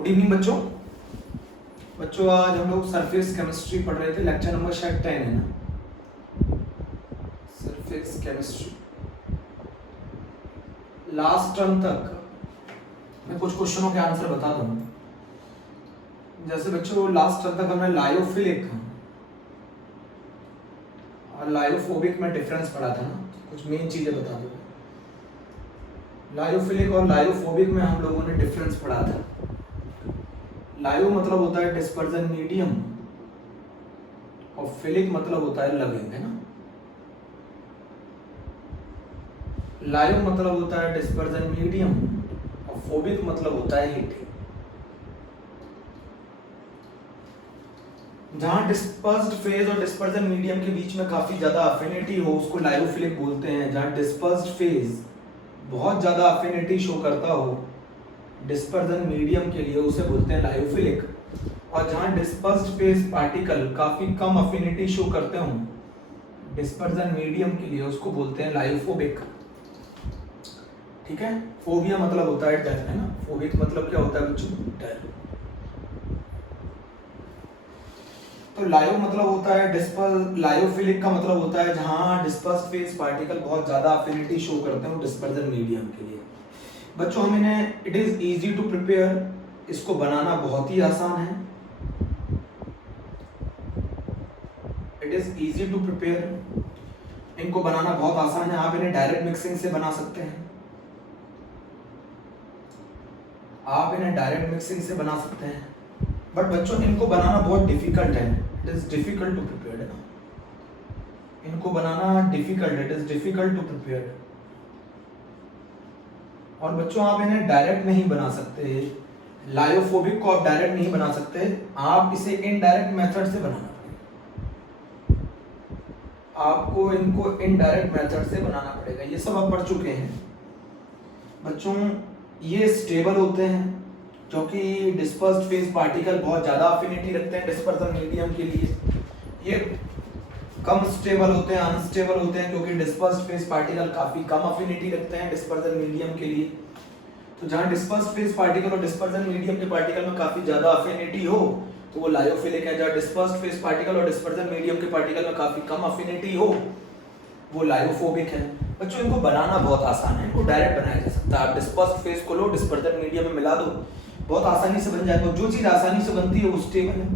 Good evening बच्चों। आज हम लोग सरफेस केमिस्ट्री पढ़ रहे थे। लेक्चर नंबर शायद 10 है ना, सरफेस केमिस्ट्री। लास्ट टर्म तक मैं कुछ क्वेश्चनों के आंसर बता दूंगा। जैसे बच्चों लास्ट टर्म तक हमने लायोफिलिक और लायोफोबिक में डिफरेंस पढ़ा था ना, कुछ मेन चीजें बता दो। लायोफिलिक और लायोफोबिक में हम लोगों ने डिफरेंस पढ़ा था। लायो मतलब होता है डिस्पर्जन मीडियम और फिलिक मतलब होता है लविंग, है ना। लायो मतलब होता है डिस्पर्जन मीडियम और फोबिक मतलब होता है हीटिंग। जहां डिस्पर्स्ड फेज और डिस्पर्जन मीडियम के बीच में काफी ज्यादा अफिनिटी हो उसको लायोफिलिक बोलते हैं। जहां डिस्पर्स्ड फेज बहुत ज्यादा अफिनिटी शो करता हो डिस्पर्जन मीडियम के लिए उसे बोलते हैं लायोफिलिक। और जहां डिस्पर्स्ड फेज पार्टिकल काफी कम अफिनिटी शो करते हो डिस्पर्जन मीडियम के लिए उसको बोलते हैं लायोफोबिक। ठीक है, फोबिया मतलब होता है डर, है ना। फोबिक मतलब क्या होता है बच्चों? डर। तो लायो मतलब होता है लायोफिलिक का मतलब होता है जहां डिस्पर्स्ड फेज पार्टिकल बहुत ज्यादा अफिनिटी शो करते हो डिस्पर्जन मीडियम के लिए। बच्चों हम इन्हें it is easy to prepare, इसको बनाना बहुत ही आसान है। It is easy to prepare, इनको बनाना बहुत आसान है। आप इन्हें डायरेक्ट मिक्सिंग से बना सकते हैं, आप इन्हें डायरेक्ट मिक्सिंग से बना सकते हैं। बट बच्चों इनको बनाना बहुत डिफिकल्ट है। It is difficult to prepare, है ना। इनको बनाना difficult, it is difficult to prepare. और बच्चों आप इन्हें डायरेक्ट नहीं बना सकते, लायोफोबिक को आप डायरेक्ट नहीं बना सकते, आप इसे इनडायरेक्ट मेथड से बनाना पड़ेगा। आपको इनको इनडायरेक्ट मेथड से बनाना पड़ेगा। ये सब आप पढ़ चुके हैं बच्चों। ये स्टेबल होते हैं क्योंकि डिस्पर्स्ड फेज पार्टिकल बहुत ज्यादा अफिनिटी रखते हैं डिस्पर्जन मीडियम के लिए। ये कम स्टेबल होते हैं, अनस्टेबल होते हैं क्योंकि डिस्पर्स्ड फेज पार्टिकल काफी कम अफिनिटी रखते हैं डिस्पर्जन मीडियम के लिए। तो जहां डिस्पर्स्ड फेज पार्टिकल और डिस्पर्जन मीडियम के पार्टिकल में काफी ज्यादा अफिनिटी हो तो वो लायोफिलिक है। जहां डिस्पर्स्ड फेज पार्टिकल और डिस्पर्जन मीडियम के पार्टिकल में काफी कम अफिनिटी हो वो लायोफोबिक है। बच्चों इनको बनाना बहुत आसान है, इनको डायरेक्ट बनाया जा सकता है। आप डिस्पर्स्ड फेज को लो, डिस्पर्जन मीडियम में मिला दो, बहुत आसानी से बन जाएगा। जो चीज आसानी से बनती है वो स्टेबल है।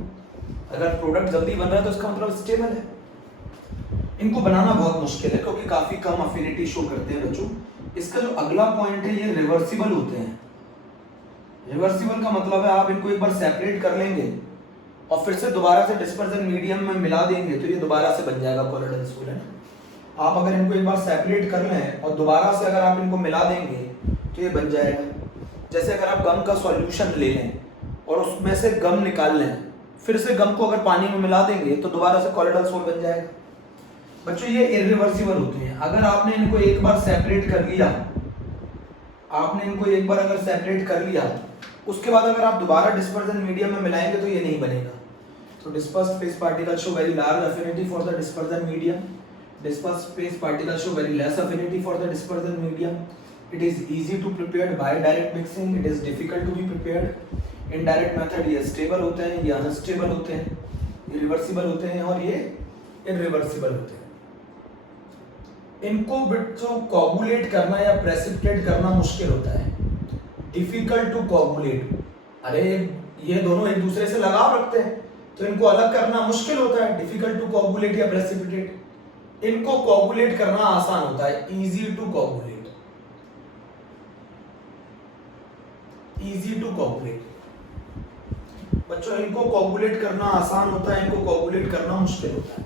अगर प्रोडक्ट जल्दी बन रहा है तो इसका मतलब स्टेबल है। इनको बनाना बहुत मुश्किल है क्योंकि काफी कम अफिनिटी शो करते हैं बच्चों। इसका जो अगला पॉइंट है ये रिवर्सिबल होते हैं। रिवर्सिबल का मतलब है आप इनको एक बार सेपरेट कर लेंगे और फिर से दोबारा से डिस्पर्जन मीडियम में मिला देंगे तो ये दोबारा से बन जाएगा कोलोइडल सोल, है ना। आप अगर इनको एक बार सेपरेट कर लें और दोबारा से अगर आप इनको मिला देंगे तो ये बन जाएगा। जैसे अगर आप गम का सॉल्यूशन ले लें और उसमें से गम निकाल लें, फिर से गम को अगर पानी में मिला देंगे तो दोबारा से कोलोइडल सोल बन जाएगा। बच्चों ये इरिवर्सिबल होते हैं। अगर आपने इनको एक बार सेपरेट कर लिया, आपने इनको एक बार अगर सेपरेट कर लिया उसके बाद अगर आप दोबारा डिस्पर्जन मीडियम में मिलाएंगे तो ये नहीं बनेगा। तो dispersed phase particle show very large affinity for the dispersion medium, dispersed phase particle show very less affinity for the dispersion medium. It is easy to prepare by direct mixing. It is difficult to be prepared. Indirect method ये stable होते हैं, ये unstable होते हैं, ये reversible होते हैं और ये irreversible होते हैं। इनको बच्चों coagulate करना या precipitate करना मुश्किल होता है। Difficult to coagulate। अरे ये दोनों एक दूसरे से लगाव रखते हैं तो इनको अलग करना मुश्किल होता है। Difficult to coagulate या precipitate। इनको coagulate करना आसान होता है, easy to coagulate। Easy to coagulate. बच्चों इनको कोगुलेट करना आसान होता है, इनको कोगुलेट करना मुश्किल होता है।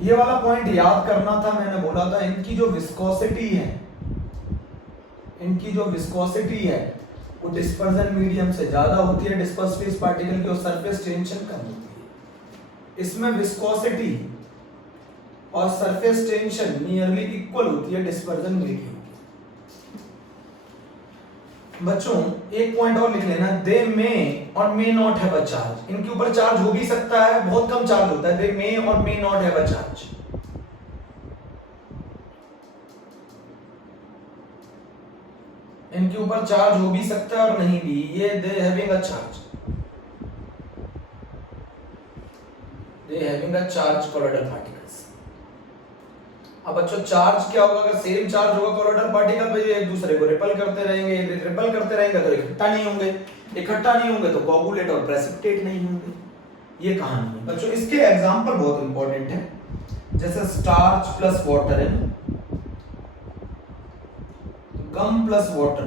ये वाला पॉइंट याद करना था, मैंने बोला था इनकी जो विस्कोसिटी है, इनकी जो विस्कोसिटी है वो डिस्पर्जन मीडियम से ज्यादा होती है डिस्पर्स्ड फेज पार्टिकल की और सरफेस टेंशन कम होती है। इसमें विस्कोसिटी और सरफेस टेंशन नियरली इक्वल होती है डिस्पर्जन मीडियम। बच्चों एक पॉइंट और लिख लेना, दे मे और may not have a charge. इनके ऊपर चार्ज हो भी सकता है, बहुत कम चार्ज होता है। दे मे और may not have a charge. इनके ऊपर चार्ज हो भी सकता है और नहीं भी, ये they having a charge, they having a charge colloidal particles. अब बच्चों चार्ज क्या होगा, अगर सेम चार्ज होगा कोलोइडल पार्टिकल पे, ये एक दूसरे को रिपेल करते रहेंगे, रिपेल करते रहेंगे तो इकट्ठा नहीं होंगे, इकट्ठा नहीं होंगे तो कोगुलेट और प्रेसिपिटेट नहीं होंगे। ये कहानी है बच्चों। इसके एग्जांपल बहुत इंपॉर्टेंट है, जैसे स्टार्च प्लस वाटर है, gum plus water,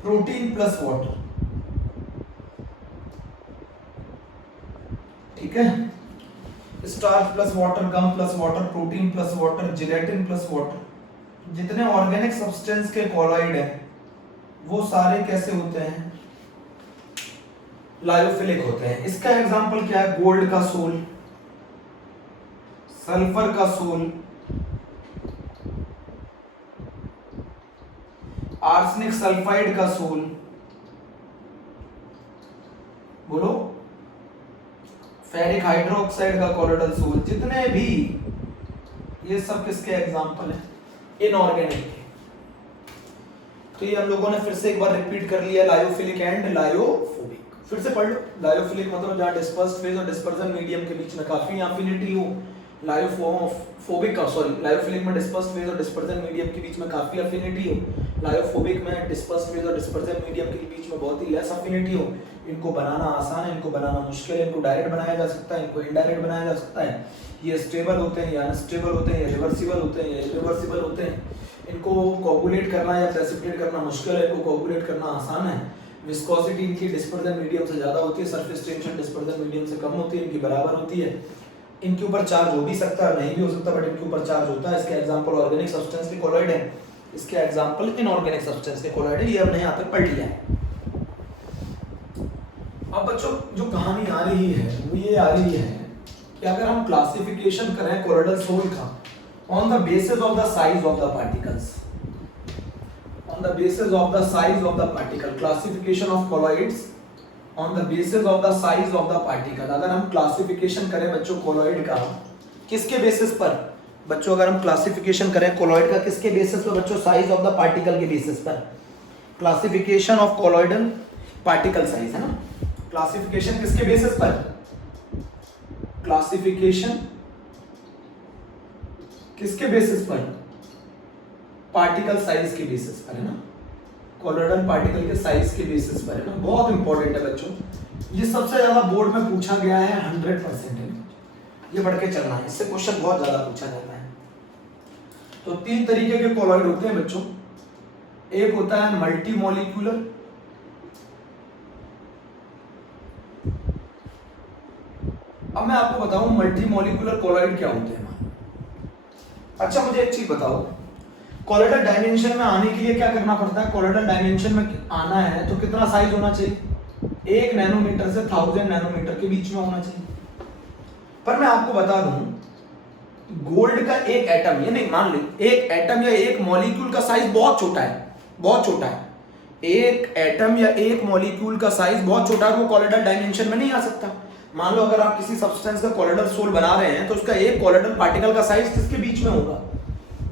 protein plus water, ठीक है। Starch plus water, gum plus water, protein plus water, gelatin plus water, जितने ऑर्गेनिक सब्सटेंस के कॉलॉइड हैं वो सारे कैसे होते हैं, लायोफिलिक होते हैं। इसका एग्जांपल क्या है, गोल्ड का सोल, सल्फर का सोल, आर्सेनिक सल्फाइड का सोल, बोलो, फेरिक हाइड्रोक्साइड का कोलोइडल सोल, जितने भी, ये सब किसके एग्जांपल हैं, इनऑर्गेनिक के। तो ये हम लोगों ने फिर से एक बार रिपीट कर लिया, लायोफिलिक एंड लायोफोबिक। फिर से पढ़ लो। लायोफिलिक मतलब जहां डिस्पर्स्ड फेज और डिस्पर्जन मीडियम के बीच में काफी एफिनिटी हो। लायोफोबिक का, सॉरी, लायोफिलिक में डिस्पर्स्ड फेज और डिस्पर्जन मीडियम के बीच में काफी एफिनिटी हो। लायोफोबिक में डिस्पर्स्ड फेज और डिस्पर्जन मीडियम के बीच में बहुत ही लेस एफिनिटी हो। इनको बनाना आसान है, इनको बनाना मुश्किल है। इनको डायरेक्ट बनाया जा सकता है, इनको इनडायरेक्ट बनाया जा सकता है। ये स्टेबल होते हैं या अनस्टेबल होते हैं, ये रिवर्सिबल होते हैं या इरिवर्सिबल होते हैं। इनको कोगुलेट करना या प्रेसिपिटेट करना मुश्किल है, इनको कोगुलेट करना आसान है। विस्कोसिटी इनकी डिस्पर्जन मीडियम से ज्यादा होती है, सरफेस टेंशन डिस्पर्जन मीडियम से कम होती है, इनकी बराबर होती है। इनके ऊपर चार्ज हो भी सकता है, नहीं भी हो सकता, बट इनके ऊपर चार्ज होता है। इसके एग्जांपल ऑर्गेनिक सब्सटेंस के कोलॉइड है, इसके एग्जांपल इनऑर्गेनिक सब्सटेंस के कोलॉइड है। ये हमने यहाँ तक पढ़ लिया है। अब बच्चों जो कहानी आ रही है वो ये आ रही है कि अगर हम क्लासिफिकेशन करें कोलॉइडल सोल का on the basis of the size of the particles, on the basis of the size of the particle, classification of colloids on the basis of the size of the particle। अगर हम classification करें बच्चों colloid का किसके basis पर, बच्चों अगर हम क्लासिफिकेशन करें कोलॉइड का किसके बेसिस पर बच्चों, साइज ऑफ द पार्टिकल के बेसिस पर। Classification of colloidal particle size है ना, क्लासिफिकेशन किसके बेसिस पर, क्लासिफिकेशन किसके बेसिस पर, पार्टिकल साइज के बेसिस पर है ना, कोलॉइडल पार्टिकल के साइज के बेसिस पर है ना। बहुत इंपॉर्टेंट है बच्चों, ये सबसे ज्यादा बोर्ड में पूछा गया है 100%। ये बढ़ के चलना है, इससे क्वेश्चन बहुत ज्यादा पूछा जाता है। तो तीन तरीके के कोलॉइड होते हैं बच्चों। एक होता है मल्टी मॉलिक्यूलर, अब मैं आपको बताऊं मल्टी मॉलिक्यूलर कोलॉइड क्या होते हैं। अच्छा मुझे एक चीज बताओ, कोलॉइडल डायमेंशन में आने के लिए क्या करना पड़ता है, कोलॉइडल डायमेंशन में आना है तो कितना साइज होना चाहिए, 1 नैनोमीटर से 1000 नैनोमीटर के बीच में होना चाहिए। पर मैं आपको बता दूं गोल्ड का एक एटम, ये नहीं मान लो, एक एटम या एक मॉलिक्यूल का साइज बहुत छोटा है, बहुत छोटा है। एक एटम या एक मॉलिक्यूल का साइज बहुत छोटा है, वो कोलॉइडल डायमेंशन में नहीं आ सकता। मान लो अगर आप किसी सब्सटेंस का कोलॉइडल सोल बना रहे हैं तो उसका एक कोलॉइडल पार्टिकल का साइज किसके बीच में होगा,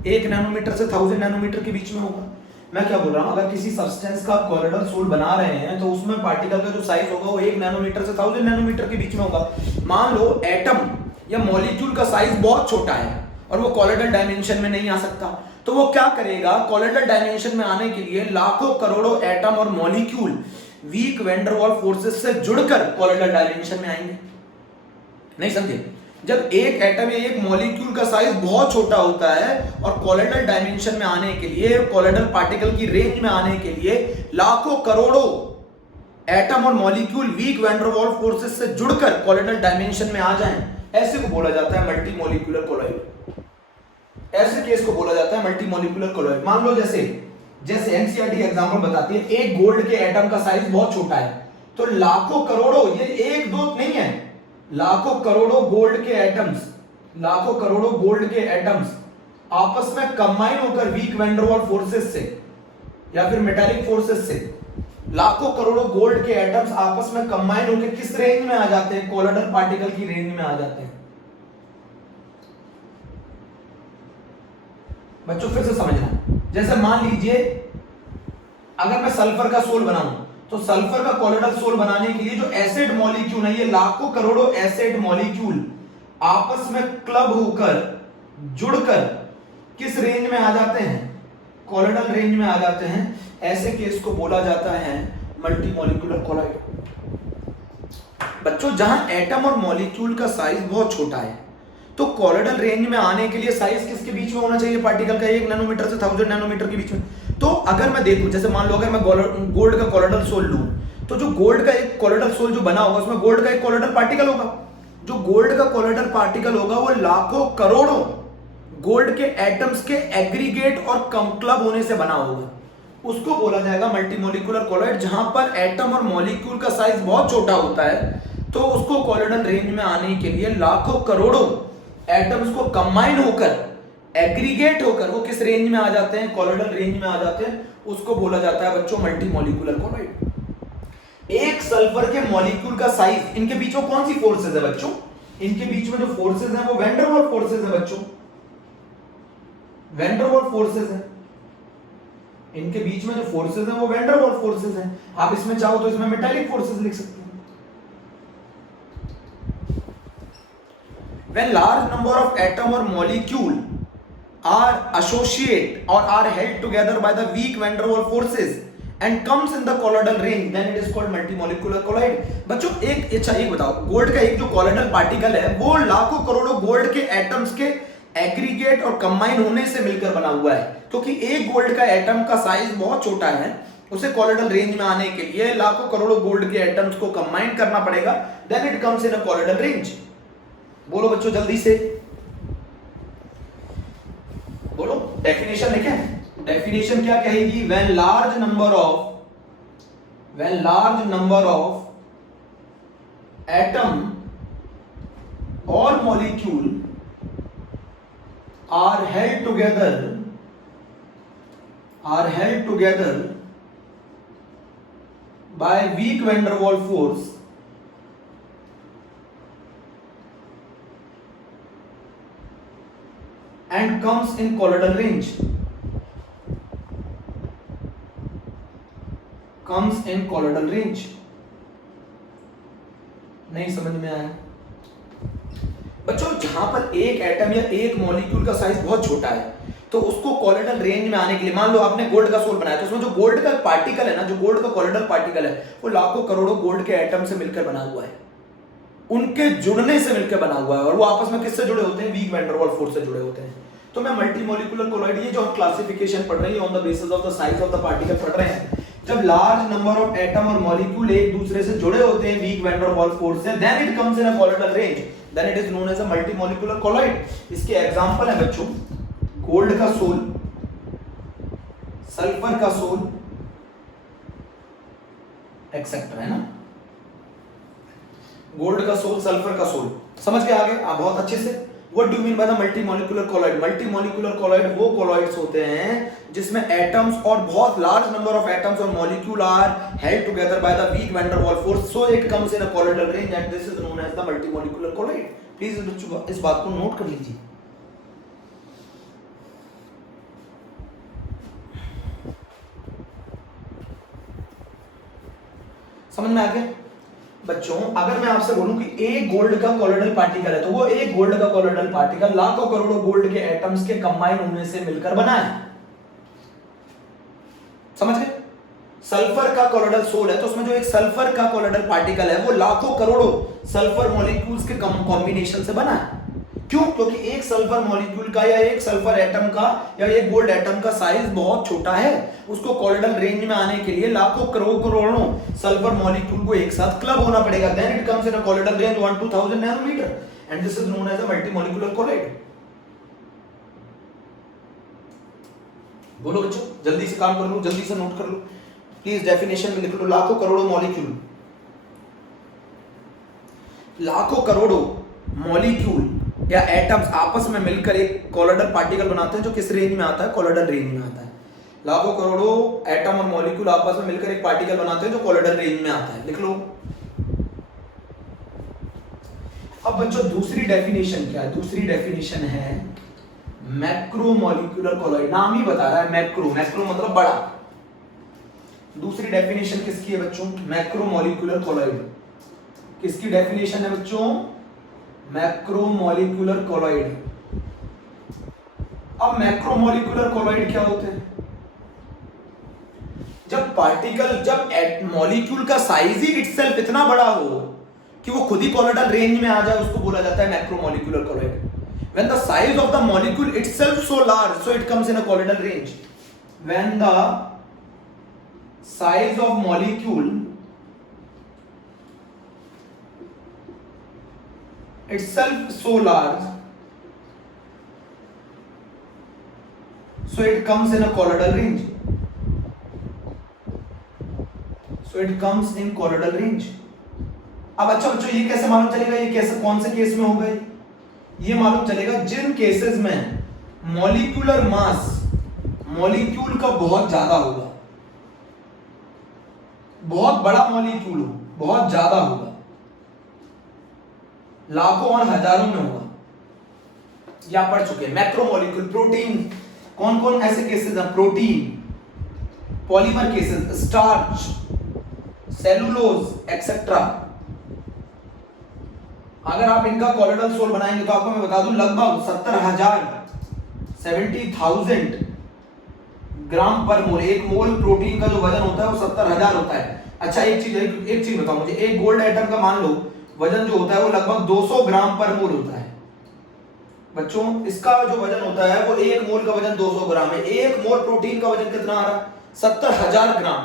1 नैनोमीटर से 1000 नैनोमीटर के बीच में होगा। मैं क्या बोल रहा हूं, अगर किसी सब्सटेंस का कोलॉइडल सोल बना रहे हैं तो उसमें पार्टिकल का जो साइज होगा वो 1 नैनोमीटर से 1000 नैनोमीटर के बीच में होगा। मान लो एटम या मॉलिक्यूल का साइज बहुत छोटा है और वो कोलॉइडल डायमेंशन में नहीं आ सकता, तो वो क्या करेगा, कोलॉइडल डायमेंशन में आने के लिए लाखों करोड़ों एटम और molecule weak van der Waals forces से जुड़कर कोलॉइडल डायमेंशन में आएंगे। नहीं समझे, जब एक एटम या एक मॉलिक्यूल का साइज बहुत छोटा होता है और कोलॉइडल डायमेंशन में आने के लिए, कोलॉइडल पार्टिकल की रेंज में आने के लिए लाखों करोड़ों एटम और molecule weak van der Waals forces से जुड़कर कोलॉइडल डायमेंशन में आ जाएं, ऐसे को बोला जाता है मल्टी मॉलिक्यूलर कोलॉइड। ऐसे केस को बोला जाता है मल्टी मॉलिक्यूलर कोलॉइड। मान लो जैसे एनसीईआरटी एग्जांपल बताती है, एक गोल्ड के एटम का साइज बहुत छोटा है तो लाखों करोड़ों, ये एक दो नहीं है, लाखों करोड़ों गोल्ड के एटम्स, लाखों करोड़ों गोल्ड के एटम्स आपस में कंबाइन होकर weak van der Waals forces से या फिर मेटालिक फोर्सेस से, लाखों करोड़ों गोल्ड के एटम्स आपस में कंबाइन होकर किस रेंज में आ जाते हैं, कोलॉइडल पार्टिकल की रेंज में आ जाते हैं। बच्चों फिर से समझना, जैसे मान लीजिए अगर मैं सल्फर का सोल बनाऊं तो सल्फर का कॉलोइडल सोल बनाने के लिए जो एसिड मॉलिक्यूल है, ये लाखों करोड़ों एसिड मॉलिक्यूल आपस में क्लब होकर जुड़कर किस रेंज में आ जाते हैं, कॉलोइडल रेंज में आ जाते हैं। ऐसे केस को बोला जाता है मल्टी मॉलिक्यूलर कॉलोइड। बच्चों जहां एटम और मॉलिक्यूल का साइज बहुत छोटा है तो कॉलोइडल रेंज में आने के लिए साइज किसके बीच में होना चाहिए पार्टिकल का, 1 नैनोमीटर से 1000 नैनोमीटर के बीच में। तो अगर मैं देखूं, जैसे मान लो अगर मैं गोल्ड का कॉलोइडल सोल लूं तो जो गोल्ड का एक कॉलोइडल सोल जो बना होगा उसमें गोल्ड का एक कॉलोइडल पार्टिकल होगा। जो गोल्ड का कॉलोइडल पार्टिकल होगा वो लाखों करोड़ों गोल्ड के एटम्स के एग्रीगेट और क्लब होने से बना होगा। उसको बोला जाएगा मल्टीमोलिकुलर कॉलोइड। जहां पर एटम और मॉलिक्यूल का साइज बहुत छोटा होता है तो उसको कॉलोइडल रेंज में आने के लिए लाखों करोड़ों एटम्स को कंबाइन होकर एग्रीगेट होकर वो किस रेंज में आ जाते हैं, कॉलोइडल रेंज में आ जाते हैं। उसको बोला जाता है बच्चों मल्टीमोलिकुलर कॉलोइड। एक सल्फर के मॉलिक्यूल का साइज, इनके बीच में कौन सी फोर्सेस है बच्चों, इनके बीच में जो फोर्सेस हैं वो वैन डर वाल्स फोर्सेस है बच्चों, वैन डर वाल्स फोर्सेस है। इनके बीच में जो फोर्सेस हैं वो वैन डर वाल्स फोर्सेस हैं। आप इसमें चाहो तो इसमें मेटालिक फोर्सेस लिख सकते हैं। When large number of atom or molecule are associate or are held together by the weak van der Waals forces and comes in the colloidal range, then it is called multimolecular colloid। बच्चों एक बताओ, gold का एक जो colloidal particle है वो लाखों करोड़ों गोल्ड के एटम्स के एग्रीगेट और कंबाइन होने से मिलकर बना हुआ है। क्योंकि एक गोल्ड का एटम का साइज बहुत छोटा है, उसे कॉलोइडल रेंज में आने के लिए लाखों करोड़ों गोल्ड के एटम्स को कंबाइन करना पड़ेगा, then it comes in a colloidal range. बोलो बच्चों जल्दी से बोलो, डेफिनेशन लिखे। डेफिनेशन क्या कहेगी, when large number of atom और molecule are held together by weak van der Waals force and comes in colloidal range, नहीं समझ में आया बच्चों। जहां पर एक एटम या एक मॉलिक्यूल का साइज बहुत छोटा है तो उसको कॉलोइडल रेंज में आने के लिए, मान लो आपने गोल्ड का सोल बनाया तो उसमें जो गोल्ड का पार्टिकल है ना, जो गोल्ड का कॉलोइडल पार्टिकल है वो लाखों करोड़ों गोल्ड के एटम से मिलकर बना हुआ है, उनके जुड़ने से मिलकर बना हुआ है। और वो आपस में किससे जुड़े होते हैं, weak van der Waals force से जुड़े होते हैं। तो मैं मल्टीमोलिकुलर कॉलोइड, ये जो हम क्लासिफिकेशन पढ़ रहे हैं on the basis of the size of the particle पढ़ रहे हैं। जब लार्ज नंबर ऑफ एटम और मॉलिक्यूल एक दूसरे से जुड़े होते हैं weak van der Waals force से, then it comes in a colloidal range, then it is known as a multimolecular colloid. इसके एग्जांपल है बच्चों गोल्ड का सोल, सल्फर का सोल एक्सेट्रा, है ना। गोल्ड का सोल, सल्फर का सोल, समझ के आगे आप बहुत अच्छे से। What do you mean by the multimolecular colloid? Multimolecular colloid वो colloids होते हैं जिसमें atoms और बहुत large number of atoms और molecule are held together by the weak van der Waals force, so it comes in a colloidal range and this is known as the multimolecular colloid। Please इस बात को note कर लीजिए। समझ में आ गया बच्चों। अगर मैं आपसे बोलूं कि एक गोल्ड का कॉलोइडल पार्टिकल है तो वो एक गोल्ड का कॉलोइडल पार्टिकल लाखों करोड़ों गोल्ड के एटम्स के कंबाइन होने से मिलकर बना है, समझ गए। सल्फर का कॉलोइडल सोल है तो उसमें जो एक सल्फर का कॉलोइडल पार्टिकल है वो लाखों करोड़ों सल्फर मॉलिक्यूल्स के कॉम्बिनेशन से बना है। क्यों? क्योंकि एक सल्फर मॉलिक्यूल का या एक सल्फर एटम का या एक गोल्ड एटम का साइज बहुत छोटा है, उसको कॉलोइडल रेंज में आने के लिए लाखों करोड़ों सल्फर मॉलिक्यूल को एक साथ क्लब होना पड़ेगा, then it comes in a colloidal range 1 to 1000 nanometre and this is known as a multimolecular colloid. बोलो बच्चों जल्दी से काम कर लो, जल्दी से नोट कर लो प्लीज। डेफिनेशन में लिख लो, लाखों करोड़ों मॉलिक्यूल, लाखों करोड़ों मॉलिक्यूल या एटम्स आपस में मिलकर एक कॉलोइडल पार्टिकल बनाते हैं जो किस रेंज में आता है, कॉलोइडल रेंज में आता है। लाखों करोड़ों एटम और मॉलिक्यूल आपस में मिलकर एक पार्टिकल बनाते हैं जो कॉलोइडल रेंज में आता है, लिख लो। अब बच्चों दूसरी डेफिनेशन क्या है, दूसरी डेफिनेशन है मैक्रोमोलिकुलर कोलॉइड, नाम ही बता रहा है मैक्रो, मैक्रो मतलब बड़ा। दूसरी डेफिनेशन किसकी है बच्चों? Macromolecular colloid. किसकी डेफिनेशन है बच्चों? Macromolecular colloid. अब मैक्रोमोलिकुलर कोलॉइड क्या होते हैं? जब पार्टिकल, जब मॉलिक्यूल का साइज ही इटसेल्फ इतना बड़ा हो कि वो खुद ही कोलोइडल रेंज में आ जाए, उसको बोला जाता है macromolecular colloid. When the size of the molecule itself so large, so it comes in a colloidal range. When the size of molecule itself so large, so it comes in a colloidal range. So it comes in colloidal range. अब अच्छा बच्चों, ये कैसे मालूम चलेगा? ये कैसे, कौन से केस में होगा? ये मालूम चलेगा जिन केसेस में मॉलिक्यूलर मास मॉलिक्यूल का बहुत ज्यादा होगा, बहुत बड़ा मॉलिक्यूल हो, बहुत ज्यादा होगा, लाखों और हजारों में होगा। या पढ़ चुके हैं मैक्रोमोलिक्यूल। प्रोटीन, कौन कौन ऐसे केसेस हैं? Protein, polymer cases, starch, cellulose etcetera. अगर आप इनका कोलोइडल सोल बनाएंगे तो आपको मैं बता दूं लगभग 70,000 ग्राम पर मोल। एक मोल प्रोटीन का जो वजन होता है वो 70,000 होता है। अच्छा एक चीज बताओ मुझे, एक गोल्ड एटम का मान लो वजन जो होता है वो लगभग 200 ग्राम पर मोल होता है। बच्चों इसका जो वजन होता है वो एक मोल का वजन 200 ग्राम है। एक मोल प्रोटीन का वजन कितना आ रहा? 70,000 ग्राम।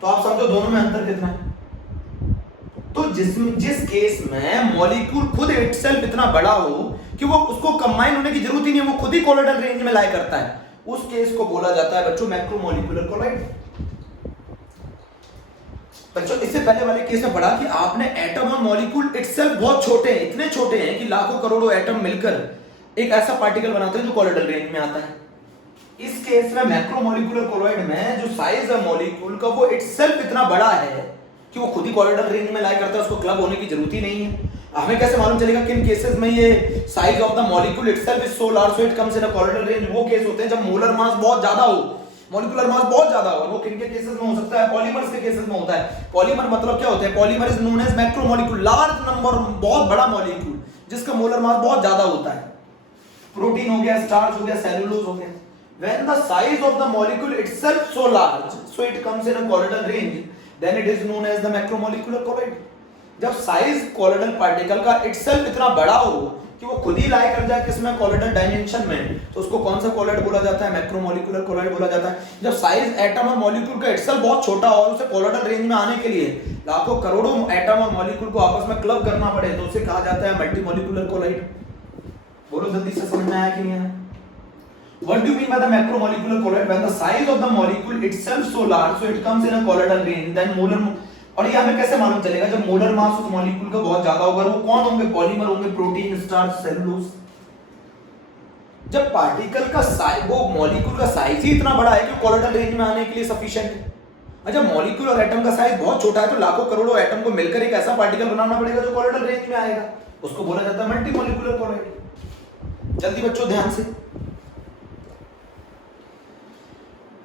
तो आप समझो दोनों में अंतर कितना है। तो जिस केस में मॉलिक्यूल खुद इटसेल्फ इतना बड़ा हो कि वो उसको कंबाइन होने की जरूरत ही नहीं है, वो खुद ही कोलोइडल रेंज में लाई करता है, उस केस को बोला जाता है बच्चों मैक्रोमोलिकुलर कोलॉइड। बच्चों इससे पहले वाले केस में पढ़ा कि आपने एटम और मॉलिक्यूल इटसेल्फ बहुत छोटे हैं, इतने छोटे हैं कि लाखों करोड़ों एटम मिलकर एक ऐसा पार्टिकल बनाते हैं जो कोलोइडल रेंज में आता है। इस केस में मैक्रोमोलिकुलर कोलॉइड में जो साइज है मॉलिक्यूल का वो इटसेल्फ इतना बड़ा है कि वो खुद ही कोलोइडल रेंज में लाई करता है, उसको क्लब होने की जरूरत ही नहीं है। हमें कैसे मालूम चलेगा किन केसेस में ये size of the molecule itself is so large so it comes in a colloidal range? वो केस होते हैं जब मोलर मास बहुत ज्यादा हो, मॉलिक्यूलर मास बहुत ज्यादा हो। वो किन के केसेस में हो सकता है? पॉलीमर्स के केसेस में होता है। पॉलीमर मतलब क्या होता है? Polymer is known as macromolecule, large number, बहुत बड़ा मॉलिक्यूल जिसका मोलर मास बहुत ज्यादा होता है। प्रोटीन हो गया, स्टार्च हो गया, सेलुलोज हो गया। When the size of the molecule itself so large, so it comes in a colloidal range, then it is known as the macromolecular colloid. जब साइज कोलोइडल पार्टिकल का इटसेल्फ इतना बड़ा हो कि वो खुद ही लाई कर जाए किसमें? कोलोइडल डायमेंशन में, तो उसको कौन सा कोलोइड बोला जाता है? मैक्रोमोलिकुलर कोलोइड बोला जाता है। जब साइज एटम और मॉलिक्यूल का इटसेल्फ बहुत छोटा हो और उसे कोलोइडल रेंज में आने के लिए लाखों करोड़ों एटम और मॉलिक्यूल को आपस में क्लब करना पड़े तो उसे कहा जाता है मल्टीमोलिकुलर कोलोइड। बोलो जल्दी से, समझ में आया कि नहीं आया? What do you mean by the macromolecular colloid? When the size of the molecule itself so large, so it comes in a colloidal range, then molar। और ये हमें कैसे मालूम चलेगा? जब मोलर मास उस मॉलिक्यूल का बहुत ज्यादा होगा, वो कौन होंगे? पॉलीमर होंगे, प्रोटीन, स्टार्च, सेलुलोज। जब पार्टिकल का साइज, वो मॉलिक्यूल का साइज ही इतना बड़ा है कि कोलोइडल रेंज में आने के लिए सफिशिएंट है। अच्छा मॉलिक्यूल और एटम का साइज बहुत छोटा है तो लाखों करोड़ों एटम को मिलकर एक ऐसा पार्टिकल बनाना पड़ेगा जो कोलोइडल रेंज में आएगा, उसको बोला जाता है मल्टीमोलिकुलर कोलॉइड। जल्दी बच्चों ध्यान से,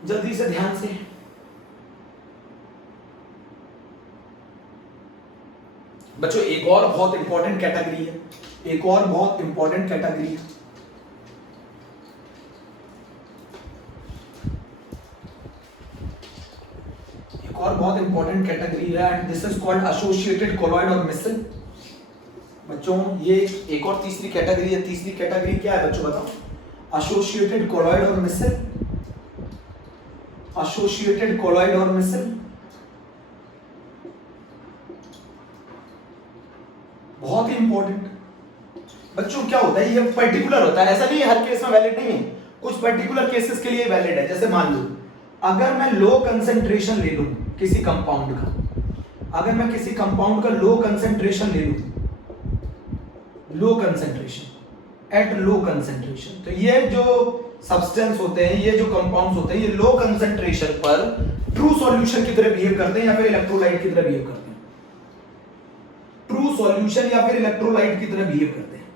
जल्दी से ध्यान से। बच्चों एक और बहुत इंपॉर्टेंट कैटेगरी है, एक और बहुत इंपॉर्टेंट कैटेगरी है। एक और बहुत इंपॉर्टेंट कैटेगरी है and this is called associated colloid और मिसल। बच्चों ये एक और तीसरी कैटेगरी है। तीसरी कैटेगरी क्या है बच्चों बताओ? एसोसिएटेड कोलॉइड और मिसल। एसोसिएटेड कोलॉइड और मिसल बहुत ही इंपॉर्टेंट। बच्चों क्या होता है? ये पर्टिकुलर होता है, ऐसा नहीं है हर केस में वैलिड नहीं है, कुछ पर्टिकुलर केसेस के लिए वैलिड है। जैसे मान लो अगर मैं लो कंसंट्रेशन ले लूं किसी कंपाउंड का, अगर मैं किसी कंपाउंड का लो कंसंट्रेशन ले लूं, low concentration, at low concentration, तो ये जो सब्सटेंस होते हैं, ये जो कंपाउंड्स होते हैं, ये लो कंसंट्रेशन पर ट्रू सॉल्यूशन की तरह बिहेव करते हैं या फिर इलेक्ट्रोलाइट की तरह बिहेव करते हैं। ट्रू सॉल्यूशन या फिर इलेक्ट्रोलाइट की तरह बिहेव करते हैं।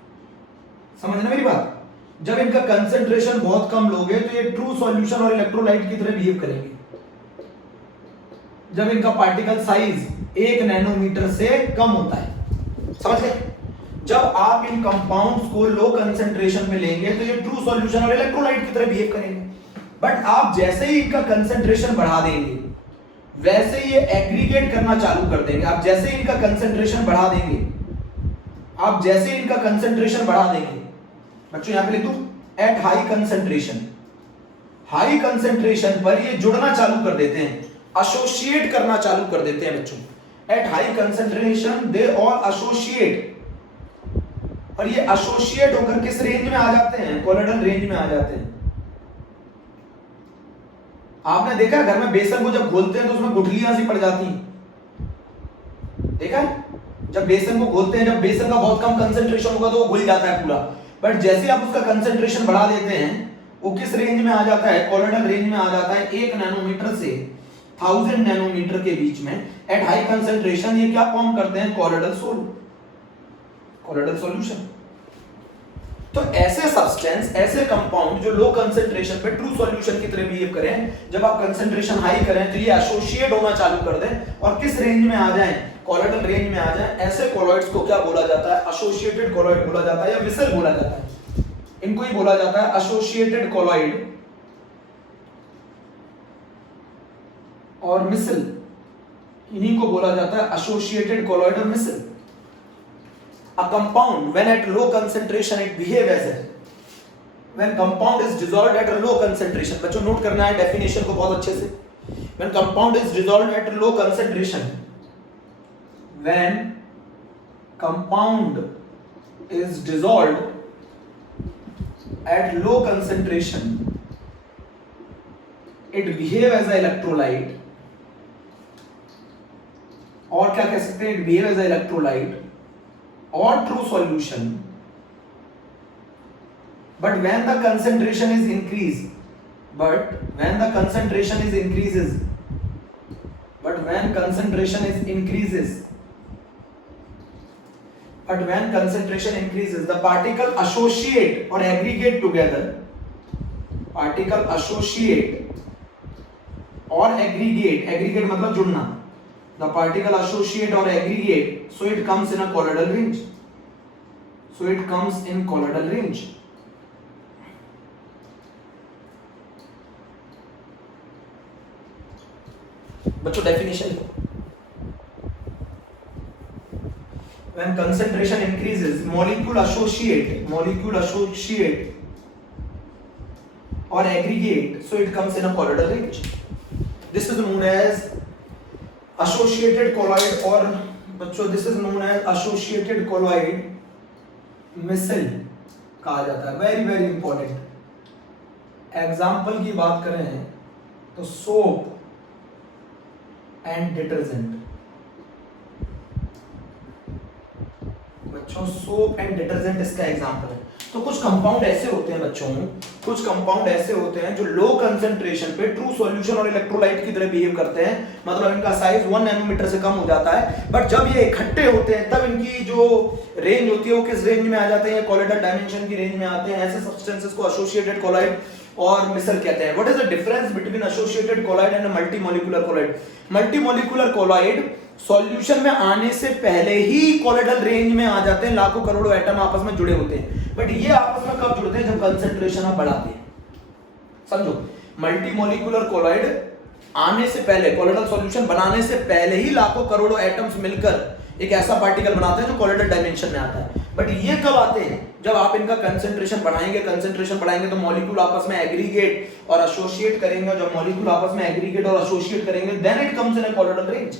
समझना मेरी बात? जब इनका कंसेंट्रेशन बहुत कम लोगे तो ये ट्रू सॉल्यूशन और इलेक्ट्रोलाइट की तरह बिहेव करेंगे। जब इनका पार्टिकल साइज 1 नैनोमीटर से कम होता है, समझ गए? जब आप इन कंपाउंड्स को लो कंसेंट्रेशन में लेंगे तो ये ट्रू सॉल्यूशन और इलेक्ट्रोलाइट की तरह बिहेव करेंगे। बट आप जैसे ही इनका कंसेंट्रेशन बढ़ा देंगे वैसे ही ये एग्रीगेट करना चालू कर देंगे। आप जैसे ही इनका कंसेंट्रेशन बढ़ा देंगे, आप जैसे ही इनका कंसेंट्रेशन बढ़ा देंगे, बच्चों यहां पे लिख दूं at high concentration, high concentration पर ये जुड़ना चालू कर देते हैं, एसोसिएट करना चालू कर देते हैं बच्चों। At high concentration they all associate, और ये एसोसिएट होकर किस रेंज में आ जाते हैं? कोलोइडल रेंज में आ जाते हैं। आपने देखा घर में बेसन को जब घोलते हैं तो उसमें गुठलियां सी पड़ जाती हैं, देखा है? जब बेसन को घोलते हैं, जब बेसन का बहुत कम कंसेंट्रेशन होगा तो वो घुल जाता है पूरा, बट जैसे ही आप उसका कंसेंट्रेशन बढ़ा देते हैं वो किस रेंज में आ जाता है? कोलोइडल रेंज में आ जाता है। 1 नैनोमीटर से 1000 नैनोमीटर के बीच में एट हाई कंसेंट्रेशन ये क्या फॉर्म करते हैं? Colloidal solution. तो ऐसे सब्सटेंस, ऐसे कंपाउंड जो लो कंसेंट्रेशन पे ट्रू सॉल्यूशन की तरह बिहेव करें, जब आप कंसेंट्रेशन हाई करें तो ये एसोसिएट होना चालू कर दें और किस रेंज में आ जाएं? कोलोइडल रेंज में आ जाएं। ऐसे कोलॉइड्स को क्या बोला जाता है? एसोसिएटेड कोलॉइड बोला जाता है या मिसल बोला जाता है। इनको ही बोला जाता है एसोसिएटेड कोलॉइड और मिसल, इन्हीं को बोला जाता है एसोसिएटेड कोलॉइड और मिसल। A compound when at low concentration it behave as a, when compound is dissolved at a low concentration, बच्चों नोट करना है डेफिनेशन को बहुत अच्छे से। When compound is dissolved at a low concentration, when compound is dissolved at low concentration, it behave as a electrolyte, और क्या कह सकते हैं? It behave as a electrolyte or true solution, but when the concentration is increased, but when concentration increases, the particle associate or aggregate together, aggregate मतलब जुड़ना, the particle associate or aggregate, so it comes in a colloidal range, बच्चों definition, when concentration increases molecule associate or aggregate, so it comes in a colloidal range. This is known as associated colloid, और बच्चों this is known as associated colloid मिसल कहा जाता है। Very very important. Example की बात करें तो soap and detergent, बच्चों सोप एंड डिटर्जेंट इसका एग्जाम्पल है। तो कुछ कंपाउंड ऐसे होते हैं बच्चों, कुछ कंपाउंड ऐसे होते हैं जो लो कंसेंट्रेशन पे ट्रू सॉल्यूशन और इलेक्ट्रोलाइट की तरह बिहेव करते हैं, मतलब इनका साइज 1 नैनोमीटर से कम हो जाता है, बट जब ये इकट्ठे होते हैं तब इनकी जो रेंज होती है वो किस रेंज में आ जाते हैं? कोलोइडल डायमेंशन की रेंज में आते हैं। ऐसे सब्सटेंसेस को एसोसिएटेड कोलॉइड और मिसल कहते हैं। What is the difference between associated colloid and multi molecular colloid? Multi molecular colloid solution में आने से पहले ही कोलोइडल रेंज में आ जाते हैं, लाखों करोड़ों एटम आपस में जुड़े होते हैं, बट ये आपस में कब जुड़ते हैं? जब कंसेंट्रेशन आप बढ़ाते हैं। समझो, मल्टी मॉलिक्यूलर कोलॉइड आने से पहले, कोलोइडल सॉल्यूशन बनाने से पहले ही लाखों करोड़ों एटम्स मिलकर एक ऐसा पार्टिकल बनाते हैं जो कोलोइडल डायमेंशन में आता है। बट ये कब आते हैं? जब आप इनका कंसेंट्रेशन बढ़ाएंगे तो मॉलिक्यूल आपस में एग्रीगेट और एसोसिएट करेंगे। जब मॉलिक्यूल आपस में एग्रीगेट और एसोसिएट करेंगे then it comes in a colloidal range.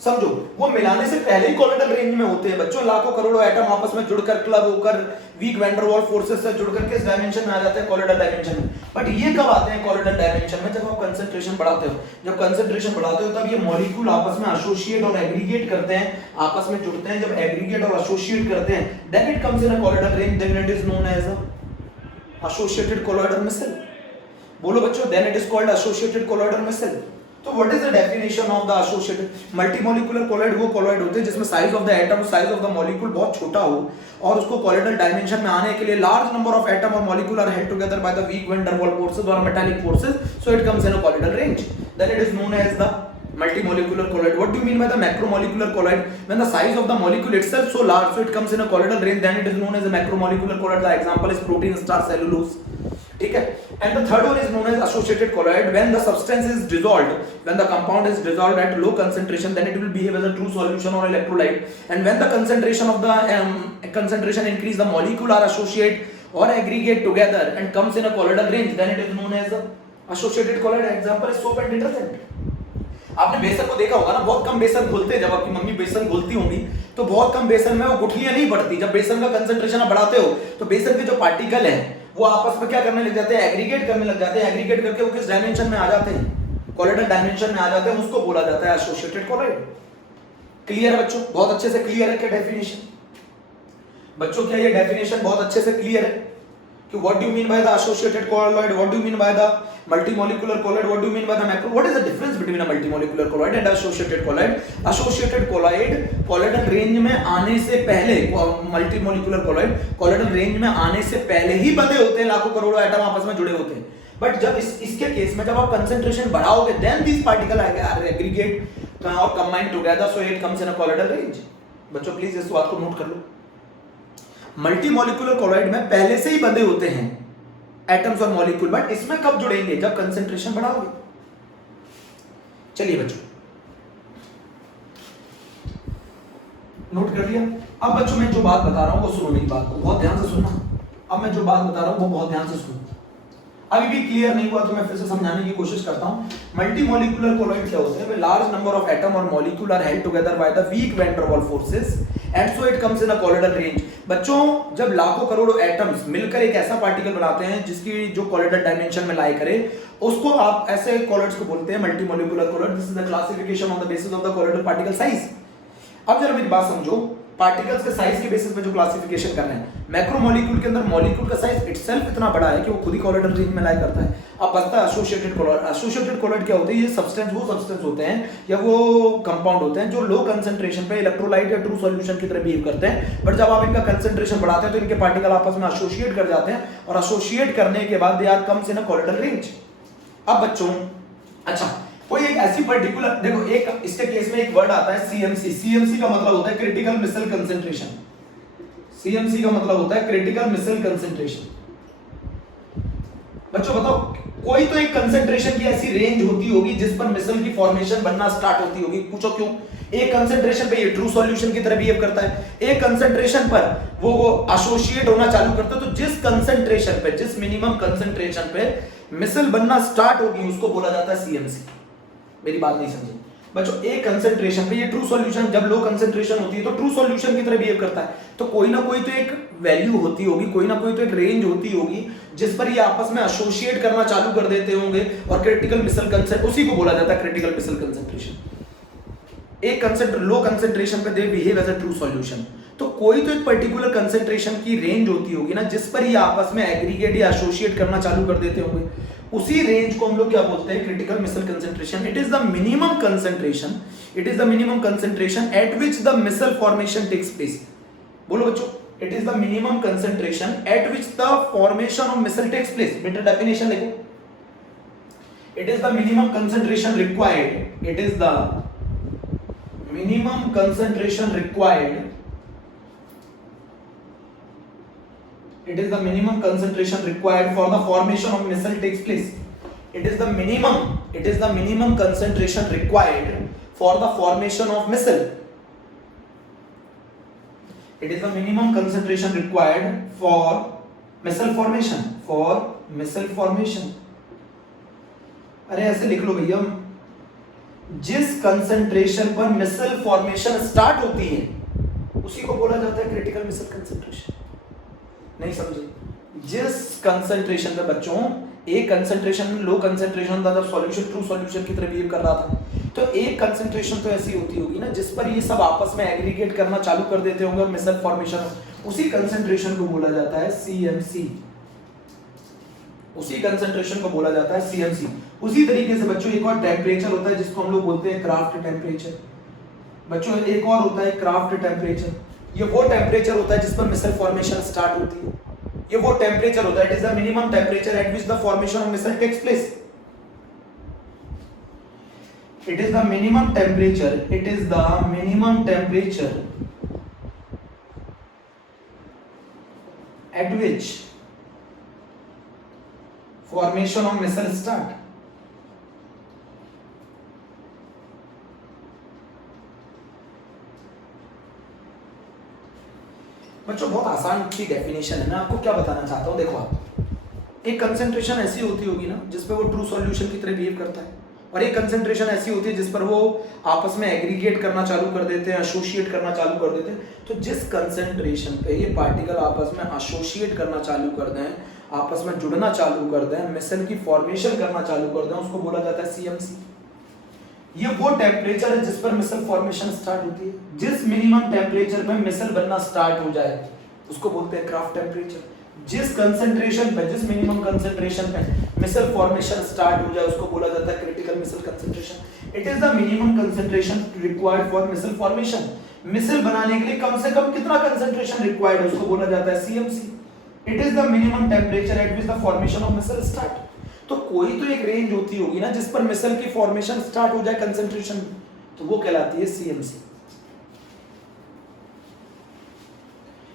समझो, वो मिलाने से पहले ही कोलोइडल रेंज में होते हैं बच्चों। लाखों करोड़ों एटम आपस में जुड़कर, क्लब होकर, weak van der Waals forces से जुड़कर किस डायमेंशन में आ जाते हैं? कोलोइडल डायमेंशन में। बट ये कब आते हैं कोलोइडल डायमेंशन में? जब आप कंसेंट्रेशन बढ़ाते हो। जब कंसेंट्रेशन बढ़ाते हो तब ये मॉलिक्यूल आपस में एसोसिएट और एग्रीगेट करते हैं, आपस में जुड़ते हैं। जब एग्रीगेट और एसोसिएट करते हैं then it comes in a colloidal range, then it is known as associated colloid और मिसल। बोलो बच्चों, then it is called associated colloid और मिसल। तो what is the definition of the associated multimolecular colloid? वो colloid होते हैं जिसमें size of the atom, size of the molecule बहुत छोटा हो और उसको कोलॉइडल डायमेंशन में आने के लिए लार्ज नंबर ऑफ एटम और molecule are held together by the weak van der Waals forces और metallic forces, so it comes in a colloidal range, then it is known as the multimolecular colloid. What do you mean by the macromolecular colloid? When the size of the molecule itself so large, so it comes in a colloidal range, then it is known as a macromolecular colloid. The example is protein, starch, cellulose. ठीक है? And the third one is known as associated colloid. When the substance is dissolved, when the compound is dissolved at low concentration, then it will behave as a true solution or electrolyte. And when the concentration of the concentration increase, the molecule are associate or aggregate together and comes in a colloidal range, then it is known as a associated colloid. Example is soap and detergent. आपने बेसन को देखा होगा ना, बहुत कम बेसन घोलते हैं, जब आपकी मम्मी बेसन घोलती होंगी तो बहुत कम बेसन में वो गुठलियां नहीं बढ़ती। जब बेसन का कंसंट्रेशन आप बढ़ाते हो तो बेसन के जो पार्टिकल हैं वो आपस में क्या करने लग जाते हैं, एग्रीगेट करने लग जाते हैं। एग्रीगेट करके वो किस डायमेंशन में आ जाते हैं, कोलॉइडल डायमेंशन में आ जाते हैं, उसको बोला जाता है एसोसिएटेड कोलॉइड। क्लियर है बच्चों? बहुत अच्छे से क्लियर है क्या डेफिनेशन? बच्चों क्या ये डेफिनेशन बहुत अच्छे से क्लियर है कि what do you mean by the associated colloid, what do you mean by the multimolecular colloid, what do you mean by the macro? What is the difference between a multimolecular colloid and associated colloid? Associated colloid colloidal range में आने से पहले, multimolecular colloid colloidal range में आने से पहले ही बंधे होते हैं, लाखों करोड़ों एटम आपस में जुड़े होते हैं। बट जब इसके केस में जब आप concentration बढ़ाओगे, then these particles are aggregate or combine together, so it comes in a colloidal range. बच्चों प्लीज इस बात को नोट कर लो, मल्टीमोलिकुलर कोलॉइड में पहले से ही बंधे होते हैं एटम्स और मॉलिक्यूल, बट इसमें कब जुड़ेंगे, जब कंसंट्रेशन बढ़ाओगे। चलिए बच्चों नोट कर लिया। अब बच्चों मैं जो बात बता रहा हूं वो सुनो, मेरी बात को बहुत ध्यान से सुनना। अब मैं जो बात बता रहा हूं वो बहुत ध्यान से सुनो। अभी भी क्लियर नहीं हुआ तो मैं फिर से समझाने की कोशिश करता हूं। मल्टीमोलिकुलर कोलॉइड क्या होते हैं? लार्ज नंबर ऑफ एटम और molecule are held together by the weak van der Waals forces and so it comes in a colloidal range. बच्चों जब लाखों करोड़ों एटम्स मिलकर एक ऐसा पार्टिकल बनाते हैं जिसकी जो कोलॉइडल डायमेंशन में लाई करे, उसको आप ऐसे कोलॉइड्स को बोलते हैं multimolecular colloid. This is the classification on the basis of the colloidal particle size. अब जरा मेरी बात समझो, पार्टिकल्स के साइज के बेसिस पे जो क्लासिफिकेशन कर रहे हैं, मैक्रोमोलिक्यूल के अंदर मॉलिक्यूल का साइज इटसेल्फ इतना बड़ा है कि वो खुद ही कोलॉइडल रेंज में लाई करता है। अब बचता है एसोसिएटेड कोलॉइड। एसोसिएटेड कोलॉइड क्या होते हैं? ये सब्सटेंस, वो सब्सटेंस होते हैं या वो कंपाउंड होते हैं जो लो कंसंट्रेशन पे इलेक्ट्रोलाइट या ट्रू सॉल्यूशन की तरह बिहेव करते हैं, बट जब आप इनका कंसंट्रेशन बढ़ाते हैं तो इनके पार्टिकल आपस में एसोसिएट कर जाते हैं और एसोसिएट करने के बाद they are comes in a colloidal range. अब बच्चों अच्छा कोई एक ऐसी पर्टिकुलर, देखो एक इसके केस में एक वर्ड आता है सीएमसी। सीएमसी का मतलब होता है क्रिटिकल मिसल कंसंट्रेशन। सीएमसी का मतलब होता है क्रिटिकल मिसल कंसंट्रेशन। बच्चों बताओ, कोई तो एक कंसंट्रेशन की ऐसी रेंज होती होगी जिस पर मिसल की फॉर्मेशन बनना स्टार्ट होती होगी। पूछो क्यों? एक कंसंट्रेशन पे ये ट्रू सॉल्यूशन की तरह बिहेव करता है, एक कंसंट्रेशन पर वो एसोसिएट होना चालू करता है। तो जिस कंसंट्रेशन पे, जिस मिनिमम कंसंट्रेशन पे मिसल बनना स्टार्ट होगी उसको बोला जाता है सीएमसी। मेरी बात नहीं समझी बच्चों? एक कंसंट्रेशन पे ये ट्रू सॉल्यूशन, जब लो कंसंट्रेशन होती है तो ट्रू सॉल्यूशन की तरह बिहेव करता है। तो कोई ना कोई तो एक वैल्यू होती होगी, कोई ना कोई तो एक रेंज होती होगी जिस पर ये आपस में एसोसिएट करना चालू कर देते होंगे और क्रिटिकल मिसल कंसंट्रेशन, उसी को बोला जाता है क्रिटिकल मिसल कंसंट्रेशन। एक लो कंसंट्रेशन पे they behave as a true solution. तो कोई तो एक पर्टिकुलर कंसंट्रेशन की रेंज होती होगी ना जिस पर ये आपस में एग्रीगेट या एसोसिएट करना चालू कर देते होंगे, उसी रेंज को हम लोग क्या बोलते हैं? Critical micelle concentration. It is the minimum concentration, it is the minimum concentration at which the micelle formation takes place. बोलो बच्चों, it is the minimum concentration at which the formation of micelle takes place. बेटा definition देखो, it is the minimum concentration required, it is the minimum concentration required, it is the minimum concentration required for the formation of missile takes place. It is the minimum concentration required for the formation of missile. It is the minimum concentration required for missile formation, for missile formation. अरे ऐसे लिख लो भैया, जिस concentration पर मिसल formation start होती है उसी को बोला जाता है क्रिटिकल मिसल कंसंट्रेशन। नहीं समझे? जिस कंसंट्रेशन पे बच्चों एक कंसंट्रेशन लो कंसंट्रेशन था, जब सॉल्यूशन ट्रू सॉल्यूशन की तरह बिहेव कर रहा था, तो एक कंसंट्रेशन तो ऐसी होती होगी ना जिस पर ये सब आपस में एग्रीगेट करना चालू कर देते होंगे और मिसल फॉर्मेशन, उसी कंसंट्रेशन को बोला जाता है सीएमसी। उसी कंसंट्रेशन को बोला जाता है CMC। उसी तरीके से बच्चों एक और टेम्परेचर होता है जिसको हम लोग बोलते हैं क्राफ्ट टेम्परेचर। बच्चों एक और होता है क्राफ्ट टेम्परेचर। ये वो टेम्परेचर होता है जिस पर मिसल फॉर्मेशन स्टार्ट होती है। ये वो टेम्परेचर होता है, it is the minimum temperature at which the formation of micelle takes place. It is the minimum temperature. It is the minimum temperature at which formation of missile start. बच्चों बहुत आसान सी definition है, मैं आपको क्या बताना चाहता हूँ। देखो आप एक कंसेंट्रेशन ऐसी होती होगी ना जिस पर वो ट्रू सॉल्यूशन की तरह बिहेव करता है, और एक कंसेंट्रेशन ऐसी होती है जिस पर वो आपस में एग्रीगेट करना चालू कर देते हैं, एसोसिएट करना चालू कर देते हैं। तो जिस कंसेंट्रेशन पे ये पार्टिकल आपस में एसोसिएट करना चालू कर दें, आपस में जुड़ना चालू कर दें, मिसल की फॉर्मेशन करना चालू कर दें, उसको बोला जाता है CMC। ये वो टेम्परेचर है जिस पर मिसल फॉर्मेशन स्टार्ट होती है। जिस मिनिमम टेम्परेचर पे मिसल बनना स्टार्ट हो जाए उसको बोलते हैं क्राफ्ट टेम्परेचर। जिस कंसंट्रेशन पे, जिस मिनिमम कंसंट्रेशन पे मिसल फॉर्मेशन स्टार्ट हो जाए उसको बोला जाता है critical micelle concentration. It is the minimum concentration required for micelle formation. Micelle बनाने के लिए कम से कम कितना कंसंट्रेशन रिक्वायर्ड है उसको बोला जाता है CMC। It is the minimum temperature at which the formation of micelle start. तो कोई तो एक रेंज होती होगी ना जिस पर मिसल की फॉर्मेशन स्टार्ट हो जाए कंसंट्रेशन, तो वो कहलाती है CMC।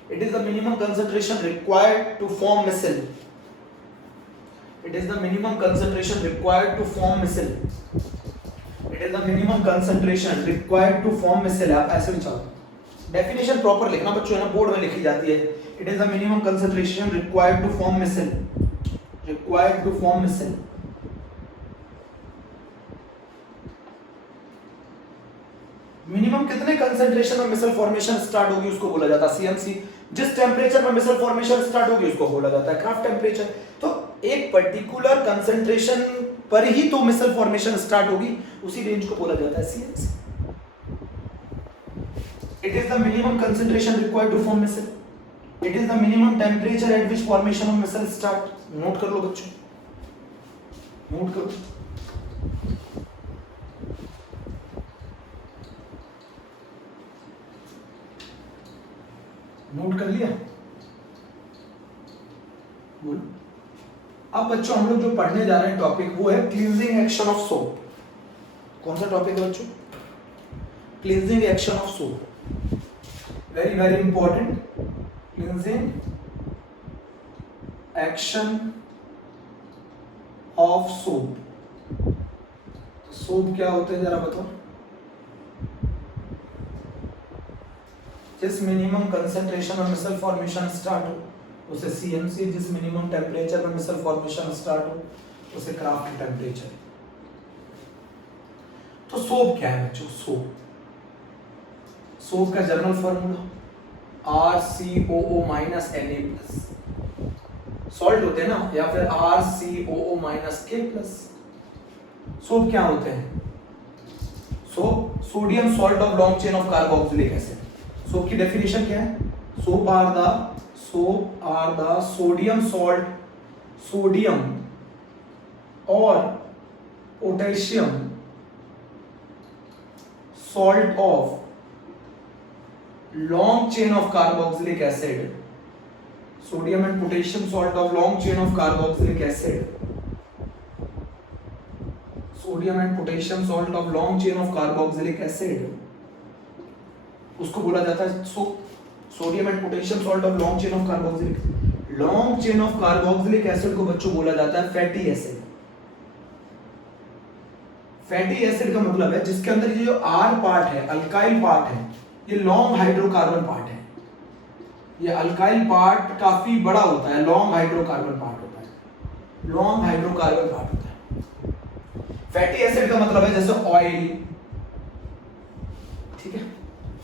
It is the minimum concentration required to form missile. It is the minimum concentration required to form missile. It is the minimum concentration required to form missile. आप ऐसे भी चाहो डेफिनेशन प्रॉपर लिखना बच्चों, है ना, बोर्ड में लिखी जाती है। It is the minimum concentration required to form missile. Required to form missile. Minimum कितने कंसंट्रेशन में मिसल फॉर्मेशन स्टार्ट होगी उसको बोला जाता है CMC। जिस टेम्परेचर में मिसल फॉर्मेशन स्टार्ट होगी उसको बोला जाता है क्राफ्ट टेम्परेचर। तो एक पर्टिकुलर कंसंट्रेशन पर ही तो मिसल फॉर्मेशन स्टार्ट होगी, उसी रेंज को बोला जाता है CMC। It is the minimum concentration required to form micelle. It is the minimum temperature at which formation of micelle start. Note कर लो बच्चों, नोट करो। नोट कर लिया? बोलो। अब बच्चों हम लोग जो पढ़ने जा रहे हैं टॉपिक वो है क्लींजिंग एक्शन ऑफ सोप। कौन सा टॉपिक है बच्चों? Cleansing action of soap. Very very important. Cleansing action of soap. Soap क्या होते हैं जरा बताओ। जिस मिनिमम कंसंट्रेशन में मिसल फॉर्मेशन स्टार्ट हो उसे CMC, जिस मिनिमम टेम्परेचर में मिसल फॉर्मेशन स्टार्ट हो उसे क्राफ्ट टेम्परेचर। तो सोप क्या है बच्चों? सोप का general formula RCOO Na+। Salt होते हैं ना, या फिर RCOO K+। सोप क्या होते हैं? Sodium salt of long chain of carboxylic acid. Soap की डेफिनेशन क्या है? सोप आर द सोडियम और potassium salt of long chain of carboxylic acid. Sodium and potassium salt of long chain of carboxylic acid. Sodium and potassium salt of long chain of carboxylic acid उसको बोला जाता है sodium and potassium salt of long chain of carboxylic. Long chain of carboxylic acid को बच्चों बोला जाता है fatty acid. Fatty acid का मतलब है जिसके अंदर ये जो R पार्ट है, अल्काइल पार्ट है, ये लॉन्ग हाइड्रोकार्बन पार्ट है। ये अल्काइल पार्ट काफी बड़ा होता है, लॉन्ग हाइड्रोकार्बन पार्ट होता है, लॉन्ग हाइड्रोकार्बन पार्ट होता है। फैटी एसिड का मतलब है जैसे ऑयल, ठीक है,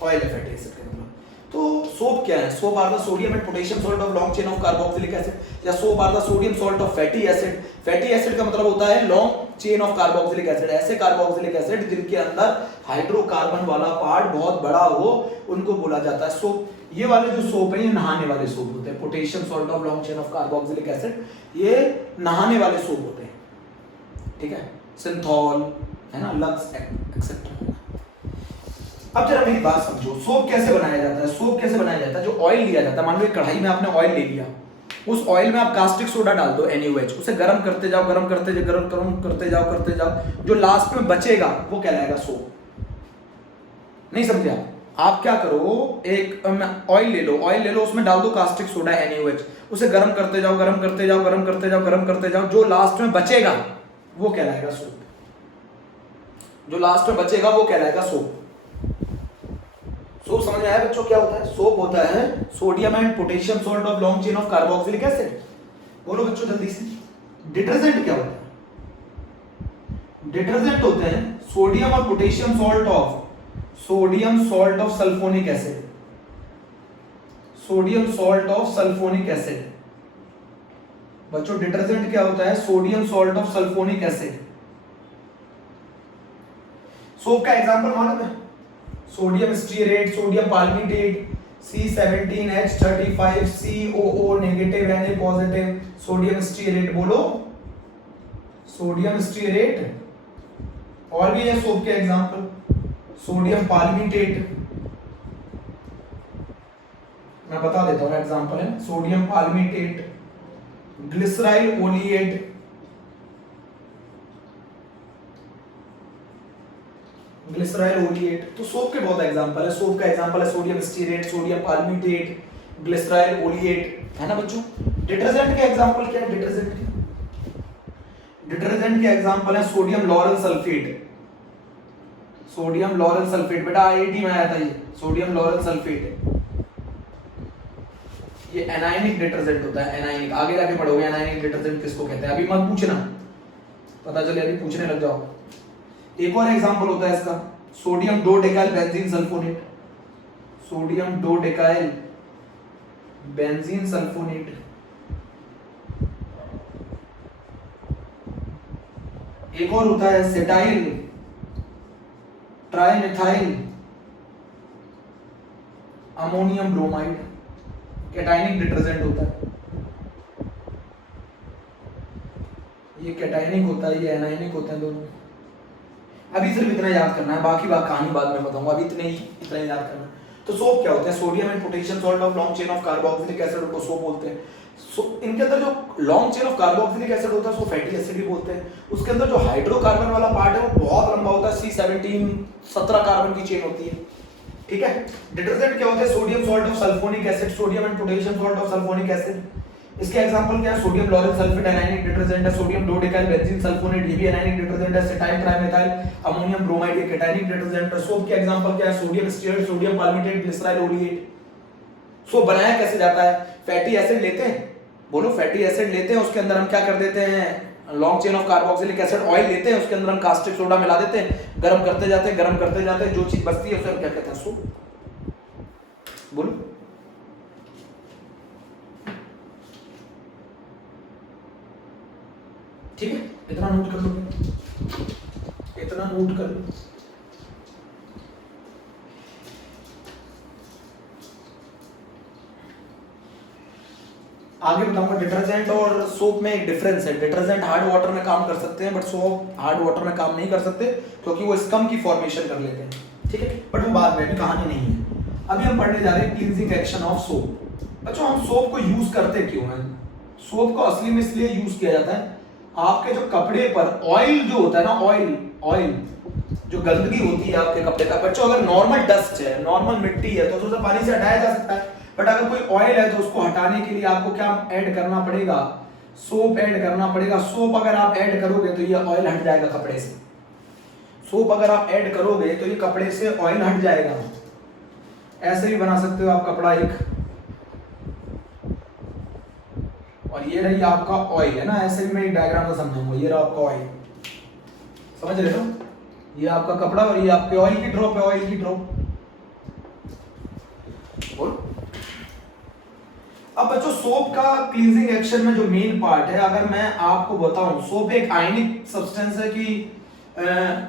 ऑयल है फैटी एसिड का मतलब। तो सोप क्या है? Soap are the sodium and potassium salt of long chain of carboxylic acid, या soap are the sodium salt of fatty acid. Fatty acid का मतलब होता है long chain of carboxylic acid. ऐसे कार्बोक्सिलिक एसिड जिनके अंदर हाइड्रोकार्बन वाला part बहुत बड़ा हो उनको बोला जाता है सोप। ये वाले जो सोप है ये नहाने वाले सोप होते हैं, potassium salt of long chain of carboxylic acid, ये नहाने वाले सोप होते हैं, ठीक है, सिंथॉल है ना, लक्स एक्सेट्रा। अब जरा मेरी बात समझो, सोप कैसे बनाया जाता है? सोप कैसे बनाया जाता है? जो ऑयल लिया जाता है, मान लो एक कढ़ाई में आपने ऑयल ले लिया, उस ऑयल में आप कास्टिक सोडा डाल दो NaOH, उसे गर्म करते जाओ, गर्म करते जाओ, गर्म करते जाओ, जो लास्ट में बचेगा वो कहलाएगा सोप। नहीं समझे आप क्या करो, एक ऑयल ले लो, उसमें डाल दो कास्टिक सोडा NaOH, उसे गर्म करते जाओ, गर्म करते जाओ, गर्म करते जाओ, गर्म करते जाओ, जो लास्ट में बचेगा वो कहलाएगा सोप, जो लास्ट में बचेगा वो कहलाएगा सोप। सोप समझ में आया बच्चों क्या होता है? सोप होता है sodium and potassium salt of long chain of carboxylic acid. बोलो बच्चों जल्दी से। डिटर्जेंट क्या होता है? डिटर्जेंट होते हैं सोडियम और potassium salt of sulphonic acid, sodium salt of sulphonic acid. बच्चों डिटर्जेंट क्या होता है? Sodium salt of sulphonic acid. Soap का एग्जांपल मालूम है? Sodium stearate, sodium palmitate, C17H35, COO negative Na positive, sodium stearate. बोलो सोडियम स्टीयरेट। और भी है सोप के एग्जांपल, सोडियम पाल्मिटेट, मैं बता देता हूं एग्जांपल है, सोडियम पाल्मिटेट, ग्लिसराइल ओलिएट, तो सोप के बहुत एग्जांपल है। सोप का एग्जांपल है sodium stearate, sodium palmitate, glyceryl oleate, है ना बच्चों। डिटर्जेंट के एग्जांपल क्या है? डिटर्जेंट के एग्जांपल है sodium lauryl sulphate, sodium lauryl sulphate, बेटा IIT में आया था ये, सोडियम लॉरेल सल्फेट। ये एनायनिक डिटर्जेंट होता है, एनायनिक। आगे जाके पढ़ोगे एनायनिक डिटर्जेंट किसको कहते हैं, अभी मत पूछना, पता चले अभी पूछने लग जाओ। एक और एग्जांपल होता है इसका, सोडियम 2-डेकाइल बेंजीन सल्फोनेट, सोडियम 2-डेकाइल बेंजीन सल्फोनेट। एक और होता है cetyl trimethyl ammonium bromide, cationic detergent होता है। ये कैटायनिक होता है, ये एनायनिक होते हैं दोनों। अभी सिर्फ इतना याद करना है, बाकी बात कहानी बाद में बताऊंगा, अभी इतना ही याद करना है। तो सोप क्या होते हैं? Sodium and potassium salt of long chain of carboxylic acid को सोप बोलते हैं। इनके अंदर जो long chain of carboxylic acid होता है उसको फैटी एसिड भी बोलते हैं। उसके अंदर जो हाइड्रोकार्बन वाला पार्ट है वो बहुत लंबा होता है, C17 कार्बन की चेन होती है, ठीक है। डिटर्जेंट क्या होते हैं? Sodium salt of sulphonic acid, sodium and potassium salt of sulphonic acid. इसके एग्जांपल क्या है? Sodium lauryl sulphate anionic detergent है, सोडियम 2-डेकाइल बेंजीन सल्फोनेट ये भी एनायनिक डिटर्जेंट है, सेटाइल ट्राइमेथाइल अमोनियम ब्रोमाइड ये कैटायनिक डिटर्जेंट है। सोप के एग्जांपल क्या है? Sodium stearate, sodium palmitate, glyceryl oleate. Soap बनाया कैसे जाता है? फैटी एसिड लेते हैं, बोलो फैटी एसिड लेते हैं, उसके अंदर हम क्या कर देते हैं? Long chain of carboxylic acid oil लेते हैं, उसके अंदर हम कास्टिक सोडा मिला देते हैं, गर्म करते जाते हैं, जो चीज बचती है उसे हम क्या कहते हैं? सोप। बोलो ठीक है, इतना नोट कर लो, इतना नोट कर लो। आगे बताऊंगा डिटर्जेंट और सोप में एक डिफरेंस है। डिटर्जेंट हार्ड वाटर में काम कर सकते हैं बट सोप हार्ड वाटर में काम नहीं कर सकते क्योंकि वो स्कम की फॉर्मेशन कर लेते हैं, ठीक है। बट वो बाद में, अभी कहानी नहीं है। अभी हम पढ़ने जा रहे हैं क्लींजिंग एक्शन ऑफ सोप। अच्छा, हम सोप को यूज करते क्यों हैं? सोप को असली में इसलिए यूज किया जाता है, आपके जो कपड़े पर ऑयल जो होता है ना, ऑयल जो गंदगी होती है आपके कपड़े का, बच्चों अगर नॉर्मल डस्ट है, नॉर्मल मिट्टी है तो उसे पानी से हटाया जा सकता है, बट अगर कोई ऑयल है तो उसको हटाने के लिए आपको क्या ऐड करना पड़ेगा? सोप ऐड करना पड़ेगा। सोप अगर आप ऐड करोगे तो ये ऑयल हट जाएगा कपड़े से। सोप अगर आप ऐड करोगे तो ये कपड़े से ऑयल हट जाएगा। ऐसे भी बना सकते हो आप कपड़ा एक, और ये रही आपका ऑयल, है ना। ऐसे भी मैं एक डायग्राम से समझाऊंगा। ये रहा आपका ऑयल, समझ रहे हो? ये आपका कपड़ा और ये आपके ऑयल की ड्रॉप है, ऑयल की ड्रॉप। बोल। अब बच्चों सोप का क्लींजिंग एक्शन में जो मेन पार्ट है, अगर मैं आपको बताऊं, सोप एक आयनिक सब्सटेंस है कि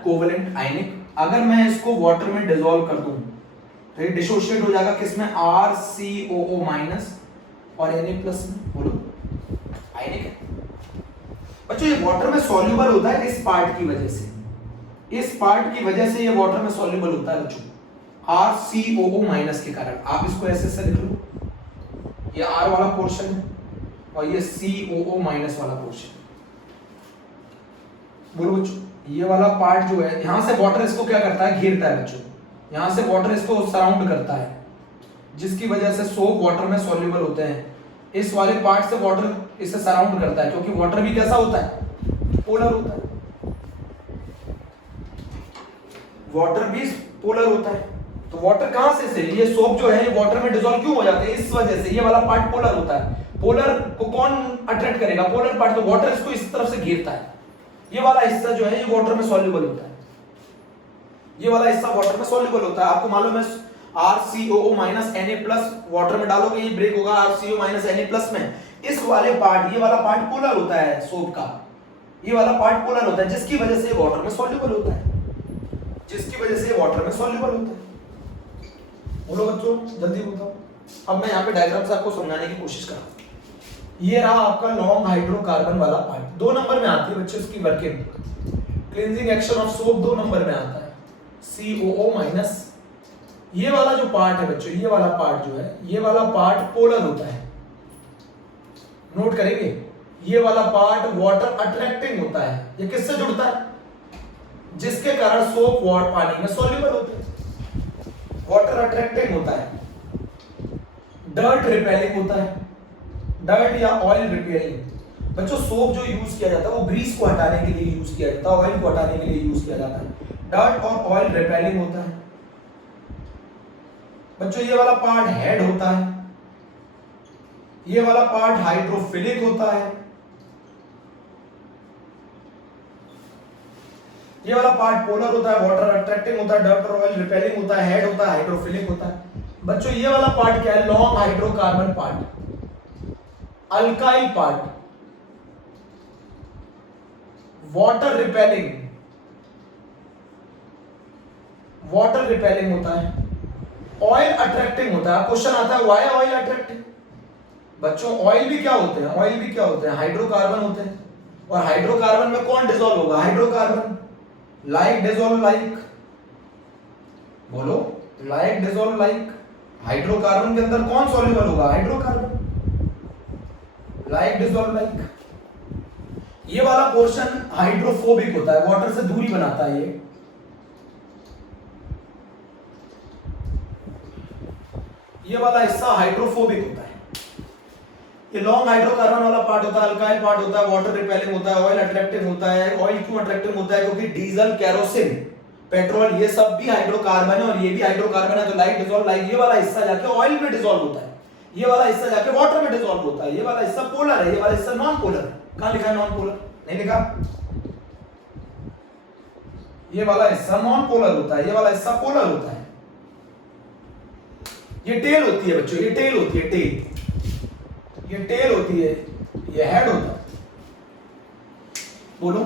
कोवलेंट आयनिक। अगर मैं इसको वाटर में डिसॉल्व कर दूं तो ये डिसोशिएट हो जाएगा किसमें, RCOO माइनस और Na प्लस में। बोलो आयनिक है बच्चों। ये वाटर में सॉल्युबल होता है इस पार्ट की वजह से, इस पार्ट की वजह से ये वाटर में सॉल्युबल होता है बच्चों, RCOO माइनस के कारण। आप इसको ऐसे लिख लो, ये R वाला पोर्शन है और ये COO माइनस वाला पोर्शन। बोलो बच्चों, ये वाला पार्ट जो है, यहां से वाटर इसको क्या करता है, घेरता है बच्चों, यहां से वाटर इसको सराउंड करता है, जिसकी वजह से सोप वाटर में सॉल्युबल होते हैं। इस वाले पार्ट से वाटर इसे सराउंड करता है, क्योंकि वाटर भी कैसा होता है, पोलर होता है, वाटर भी पोलर होता है। तो वाटर कहां से ये सोप जो है ये वाटर में डिसॉल्व क्यों हो जाते हैं, इस वजह से। ये वाला पार्ट पोलर होता है, पोलर को कौन अट्रैक्ट करेगा, पोलर पार्ट, तो वाटर इसको इस तरफ से घेरता है। ये वाला हिस्सा जो है ये वाटर में सॉल्युबल होता है, ये वाला हिस्सा वाटर में सॉल्युबल होता है। आपको मालूम है RCOO minus Na plus water में डालोगे ये ब्रेक होगा RCO माइनस Na प्लस में। इस वाले पार्ट, ये वाला पार्ट पोलर होता है सोप का, ये वाला पार्ट पोलर होता है, जिसकी वजह से वाटर में सॉल्युबल होता है, जिसकी वजह से वाटर में सॉल्युबल होता है। बोलो बच्चों जल्दी बताओ। अब मैं यहाँ पे डायग्राम से आपको समझाने की कोशिश कर रहा हूँ। ये रहा आपका लॉन्ग हाइड्रोकार्बन वाला पार्ट, 2 नंबर में आती है बच्चों इसकी working. Cleansing action of soap 2 number में आता है, COO माइनस। ये वाला जो पार्ट है बच्चों, ये वाला पार्ट जो है, ये वाला पार्ट पोलर होता है, नोट करेंगे। ये वाला पार्ट वाटर अट्रैक्टिंग होता है। ये किससे जुड़ता है, जिसके कारण सोप वाटर पानी में सॉल्युबल होते हैं, वाटर अट्रैक्टिंग होता है। डर्ट रिपेलिंग होता है, डर्ट या ऑयल रिपेलिंग। बच्चों सोप जो यूज किया जाता है वो ग्रीस को हटाने के लिए यूज किया जाता है, ऑयल को हटाने के लिए यूज किया जाता है। डर्ट और ऑयल रिपेलिंग होता है बच्चों। ये वाला पार्ट हेड होता है, ये वाला पार्ट हाइड्रोफिलिक होता है, ये वाला पार्ट पोलर होता है, वाटर अट्रैक्टिंग होता है, डर्ट और ऑयल रिपेलिंग होता है, हेड होता है, हाइड्रोफिलिक होता है। बच्चों ये वाला पार्ट क्या है, long hydrocarbon part, alkyl part, water repelling, water repelling होता है, ऑयल अट्रैक्टिंग होता है। क्वेश्चन आता है व्हाई ऑयल अट्रैक्टिंग। बच्चों ऑयल भी क्या होते हैं, ऑयल भी क्या होते हैं, हाइड्रोकार्बन होते हैं। और हाइड्रोकार्बन में कौन डिसॉल्व होगा, हाइड्रोकार्बन। लाइक डिसॉल्व लाइक, बोलो लाइक डिसॉल्व लाइक। हाइड्रोकार्बन के अंदर कौन सॉल्युबल होगा, हाइड्रोकार्बन। Like dissolve like. ये वाला पोर्शन हाइड्रोफोबिक होता है, वाटर से दूरी बनाता है। ये वाला हिस्सा हाइड्रोफोबिक होता है। ये लॉन्ग हाइड्रोकार्बन वाला पार्ट होता है, अल्काइल पार्ट होता है, वाटर रिपेलिंग होता है, ऑयल अट्रैक्टिव होता है। ऑयल क्यों अट्रैक्टिव होता है, क्योंकि डीजल, केरोसिन, पेट्रोल ये सब भी हाइड्रोकार्बन है और ये भी हाइड्रोकार्बन है। तो लाइक डिसॉल्व लाइक, ये वाला हिस्सा जाके ऑयल में डिसॉल्व होता है, ये वाला हिस्सा जाके वाटर में डिसॉल्व होता है। ये वाला हिस्सा पोलर है, ये वाला हिस्सा नॉन पोलर है। कहां लिखा है नॉन पोलर, नहीं लिखा। ये वाला हिस्सा नॉन पोलर होता है, ये वाला हिस्सा पोलर होता है। ये टेल होती है बच्चों, ये टेल होती है, टेल, ये टेल होती है, ये हेड होता है। बोलो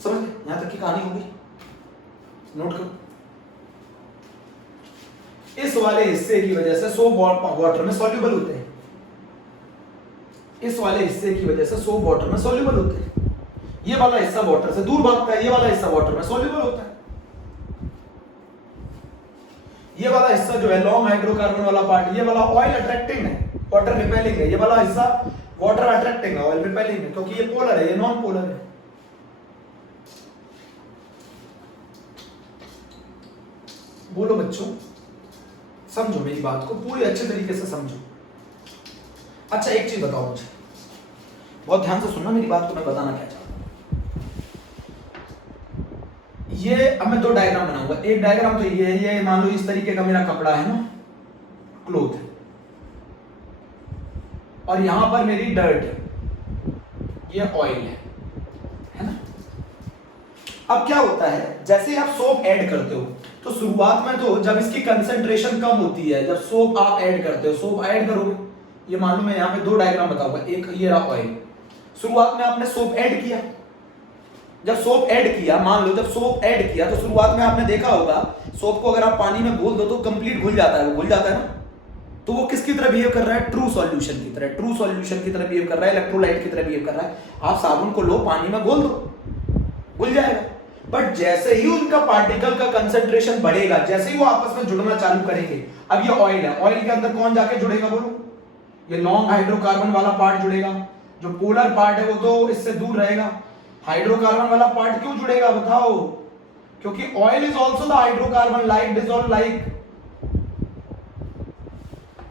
समझ गए, यहां तक की कहानी होगी, नोट करो। इस वाले हिस्से की वजह से सोप वाटर में सॉल्युबल होते हैं, इस वाले हिस्से की वजह से सोप वाटर में सॉल्युबल होते हैं। ये वाला हिस्सा वाटर से दूर भागता है, ये वाला हिस्सा वाटर में सॉल्युबल होता है। ये वाला हिस्सा जो है लॉन्ग हाइड्रोकार्बन वाला पार्ट, ये वाला ऑयल अट्रैक्टिंग है, वाटर रिपेलिंग है। ये वाला हिस्सा वाटर अट्रैक्टिंग है, ऑयल रिपेलिंग है, क्योंकि ये पोलर है, ये नॉन पोलर है। बोलो बच्चों समझो मेरी बात को, पूरी अच्छे तरीके से समझो। अच्छा एक चीज बताओ मुझे, बहुत ध्यान से सुनना मेरी बात को, मैं बताना क्या चाहता हूं। ये अब मैं 2 डायग्राम बनाऊंगा। एक डायग्राम तो ये मान लो इस तरीके का मेरा कपड़ा है ना, क्लोथ है, और यहां पर मेरी डर्ट है, ये ऑयल है ना। अब क्या होता है, जैसे आप सोप ऐड करते हो तो शुरुआत में तो जब इसकी कंसेंट्रेशन कम होती है, जब सोप आप ऐड करते हो, सोप ऐड करोगे, ये मान लो मैं यहाँ पे 2 डायग्राम बताऊंगा। एक ये रहा ऑयल, शुरुआत में आपने सोप ऐड किया, जब सोप ऐड किया, मान लो जब सोप ऐड किया तो शुरुआत में आपने देखा होगा सोप को अगर आप पानी में घोल दो तो कंप्लीट घुल जाता है, वो घुल जाता है ना। तो वो किसकी तरह बिहेव कर रहा है? ट्रू सॉल्यूशन की तरह, ट्रू सॉल्यूशन की तरह बिहेव कर रहा है, इलेक्ट्रोलाइट की तरह बिहेव कर रहा है। आप साबुन को लो, पानी में घोल दो, घुल जाएगा। बट जैसे ही उनका पार्टिकल का कंसंट्रेशन बढ़ेगा, जैसे ही वो आपस में जुड़ना चालू करेंगे, अब ये ऑयल है, ऑयल के अंदर कौन जाके जुड़ेगा बोलो? ये लॉन्ग हाइड्रोकार्बन वाला पार्ट जुड़ेगा। जो पोलर पार्ट है वो तो इससे दूर रहेगा। हाइड्रोकार्बन वाला पार्ट क्यों जुड़ेगा बताओ? क्योंकि oil is also the hydrocarbon, like dissolve like.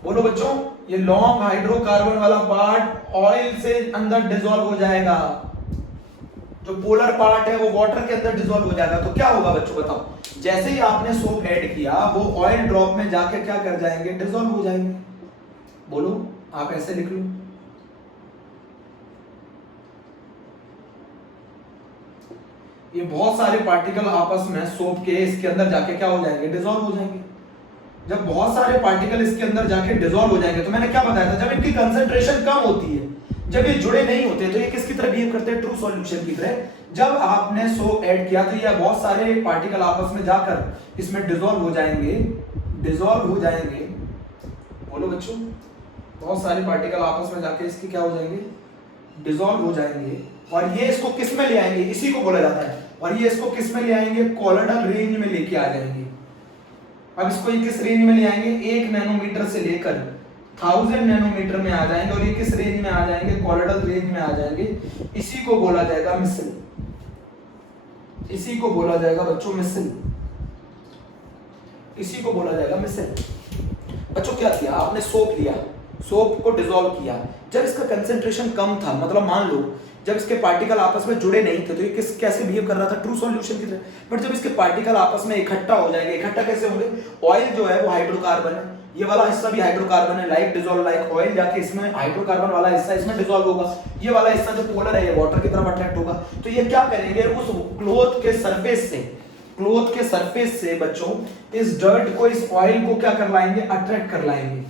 बोलो बच्चों, ये लॉन्ग हाइड्रोकार्बन वाला पार्ट ऑयल से अंदर डिसॉल्व हो जाएगा, जो पोलर पार्ट है वो वाटर के अंदर डिसॉल्व हो जाएगा। तो क्या होगा बच्चों बताओ? जैसे ही आपने सोप ऐड किया, वो ऑयल ड्रॉप में जाके क्या कर जाएंगे? डिसॉल्व हो जाएंगे। बोलो, आप ऐसे लिख लो। ये बहुत सारे पार्टिकल आपस में सोप के इसके अंदर जाके क्या हो जाएंगे? डिसॉल्व हो जाएंगे। जब बहुत सारे पार्टिकल इसके अंदर जाके डिसॉल्व हो जाएंगे, तो मैंने क्या बताया था, जब इनकी कंसंट्रेशन कम होती है, जब ये जुड़े नहीं होते, तो ये किसकी तरह बिहेव करते हैं? ट्रू सॉल्यूशन की तरह। जब आपने सोप ऐड किया तो ये बहुत सारे पार्टिकल आपस में जाकर इसमें डिसॉल्व हो जाएंगे, डिसॉल्व हो जाएंगे। बोलो बच्चों, बहुत सारे पार्टिकल आपस में जाके इसके क्या हो जाएंगे? डिसॉल्व हो जाएंगे। और ये इसको किस में ले आएंगे? इसी को बोला जाता है। और ये इसको किस में ले आएंगे? कॉलोइडल रेंज में लेके आ जाएंगे। अब इसको ये किस रेंज में ले आएंगे? 1 नैनोमीटर से लेकर 1000 नैनोमीटर में आ जाएंगे। और ये किस रेंज में आ जाएंगे? कॉलोइडल रेंज में आ जाएंगे। इसी को बोला जाएगा मिसल, इसी को बोला जाएगा बच्चों मिसल, इसी को बोला जाएगा मिसल। बच्चों क्या किया आपने? सोप लिया, सोप को डिसॉल्व किया। जब इसका कंसेंट्रेशन कम था, मतलब मान लो जब इसके पार्टिकल आपस में जुड़े नहीं थे, तो ये किस कैसे बिहेव कर रहा था? ट्रू सॉल्यूशन की तरह। बट जब इसके पार्टिकल आपस में इकट्ठा हो जाएंगे, इकट्ठा कैसे होंगे? ऑयल जो है वो हाइड्रोकार्बन है, ये वाला हिस्सा भी हाइड्रोकार्बन है, लाइक डिसॉल्व लाइक। ऑयल जाके इसमें हाइड्रोकार्बन वाला हिस्सा इसमें डिसॉल्व होगा, ये वाला हिस्सा जो पोलर है ये वाटर की तरफ अट्रैक्ट होगा। तो ये क्या करेंगे? उस क्लॉथ के सरफेस से, क्लॉथ के सरफेस से बच्चों इस डर्ट को, इस ऑयल को क्या कर लाएंगे? अट्रैक्ट कर लाएंगे।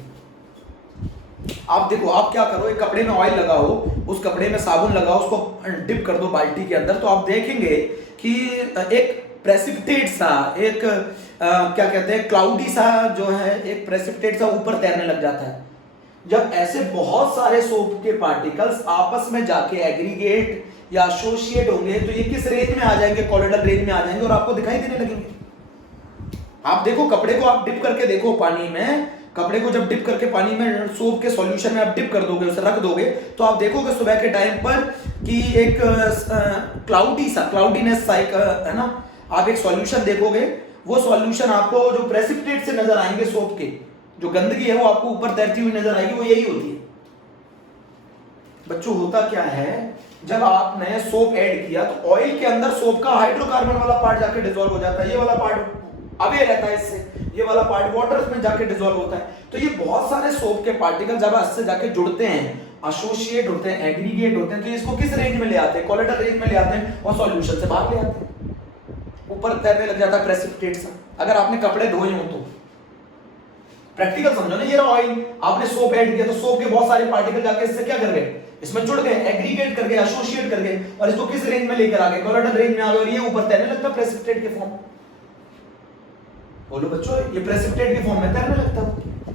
आप देखो, आप क्या करो, एक कपड़े में ऑयल लगाओ, उस कपड़े में साबुन लगाओ, उसको डिप कर दो बाल्टी के अंदर, तो आप देखेंगे कि एक प्रेसिपिटेट सा, एक क्या कहते हैं, क्लाउडी सा जो है, एक प्रेसिपिटेट सा ऊपर तैरने लग जाता है। जब ऐसे बहुत सारे सोप के पार्टिकल्स आपस में जाके एग्रीगेट या एसोसिएट होंगे, तो ये किस रेंज में आ जाएंगे? कॉलोइडल रेंज में आ जाएंगे और आपको दिखाई देने लगेंगे। आप देखो, कपड़े को आप डिप करके देखो पानी में, कपड़े को जब डिप करके पानी में सोप के सॉल्यूशन में आप डिप कर दोगे, उसे रख दोगे, तो आप देखोगे सुबह के टाइम पर कि एक क्लाउडी सा, क्लाउडीनेस सा एक है ना, आप एक सॉल्यूशन देखोगे। वो सॉल्यूशन आपको जो प्रेसिपिटेट से नजर आएंगे, सोप के जो गंदगी है वो आपको ऊपर तैरती हुई नजर आएगी, वो यही होती है। बच्चों होता क्या है, जब आपने सोप ऐड किया तो ऑयल के अंदर सोप का हाइड्रोकार्बन वाला पार्ट जाके डिसॉल्व हो जाता है, ये वाला पार्ट अवे रहता है इससे, ये वाला पार्ट वाटर में जाके डिसॉल्व होता है। तो ये बहुत सारे सोप के पार्टिकल जब इससे जाके जुड़ते हैं, एसोसिएट होते हैं, एग्रीगेट होते हैं, तो इसको किस रेंज में ले आते हैं? कॉलोइडल रेंज में ले आते हैं और सॉल्यूशन से बाहर ले आते हैं, ऊपर तैरने लग जाता है प्रेसिपिटेट सा। अगर आपने कपड़े धोए हो तो प्रैक्टिकल समझो ना, ये रहा ऑयल, आपने सोप ऐड किया तो सोप के बहुत सारे पार्टिकल जाके इससे क्या कर गए? इसमें जुड़ गए, एग्रीगेट कर गए, एसोसिएट कर गए, और इसको किस रेंज में लेकर आ गए? कॉलोइडल रेंज में आ गए, और ये ऊपर तैरने लगता है प्रेसिपिटेट के फॉर्म। बोलो बच्चों, ये प्रेसिपिटेट के फॉर्म में तैरने लगता है।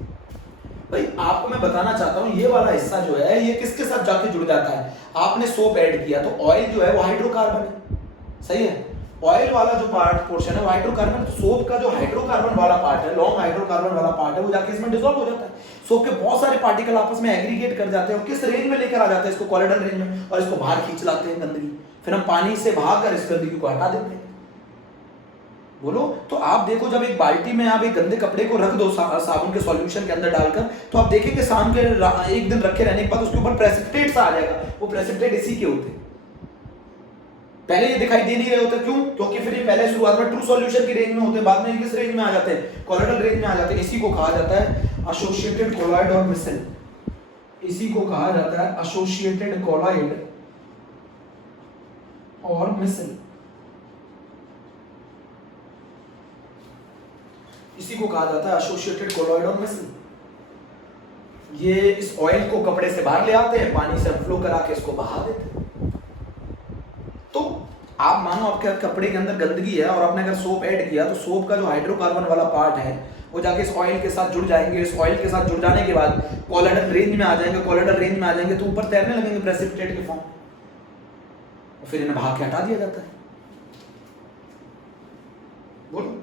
भाई आपको मैं बताना चाहता हूं, ये वाला हिस्सा जो है ये किसके साथ जाके जुड़ जाता है? आपने सोप ऐड किया तो ऑयल जो है वो हाइड्रोकार्बन है, सही है। ऑयल वाला जो पार्ट पोर्शन है वो हाइड्रोकार्बन, सोप का जो हाइड्रोकार्बन वाला पार्ट है, लॉन्ग हाइड्रोकार्बन वाला पार्ट है, वो जाके इसमें डिसॉल्व हो जाता है। सोप के बहुत सारे पार्टिकल आपस में एग्रीगेट कर जाते हैं और किस रेंज में लेकर आ जाते हैं? इसको कॉलोइडल रेंज में, और इसको बाहर खींच लाते हैं गंदगी। फिर हम पानी से भागकर इस गंदगी को हटा देते हैं। बोलो, तो आप देखो, जब एक बाल्टी में आप एक गंदे कपड़े को रख दो साबुन के सॉल्यूशन के अंदर डालकर, तो आप देखेंगे शाम के एक दिन रखे रहने के बाद उसके ऊपर प्रेसिपिटेट सा आ जाएगा। वो प्रेसिपिटेट इसी के होते हैं, पहले ये दिखाई दे नहीं रहे होते। क्यों? क्योंकि फिर ये पहले शुरुआत में ट्रू सॉल्यूशन की रेंज में होते हैं, बाद में किस रेंज में आ जाते हैं? कॉलोइडल रेंज में आ जाते हैं। इसी को कहा जाता है एसोसिएटेड कॉलोइड और मिसल, इसी को कहा जाता है एसोसिएटेड कॉलोइड और मिसल, इसी को कहा जाता है एसोसिएटेड कॉलोइड और मिसल। ये इस ऑयल को कपड़े से बाहर ले आते हैं, पानी से फ्लो करा के इसको बहा देते हैं। तो आप मानो आपके कपड़े के अंदर गंदगी है और आपने अगर सोप ऐड किया तो सोप का जो हाइड्रोकार्बन वाला पार्ट है वो जाके इस ऑयल के साथ जुड़ जाएंगे, इस ऑयल के साथ जुड़ जाने के बाद कॉलोइडल रेंज में आ जाएंगे, कॉलोइडल रेंज में आ जाएंगे तो ऊपर तैरने लगेंगे प्रेसिपिटेट के फॉर्म, और फिर इन्हें भाग के हटा दिया जाता है। बोलो,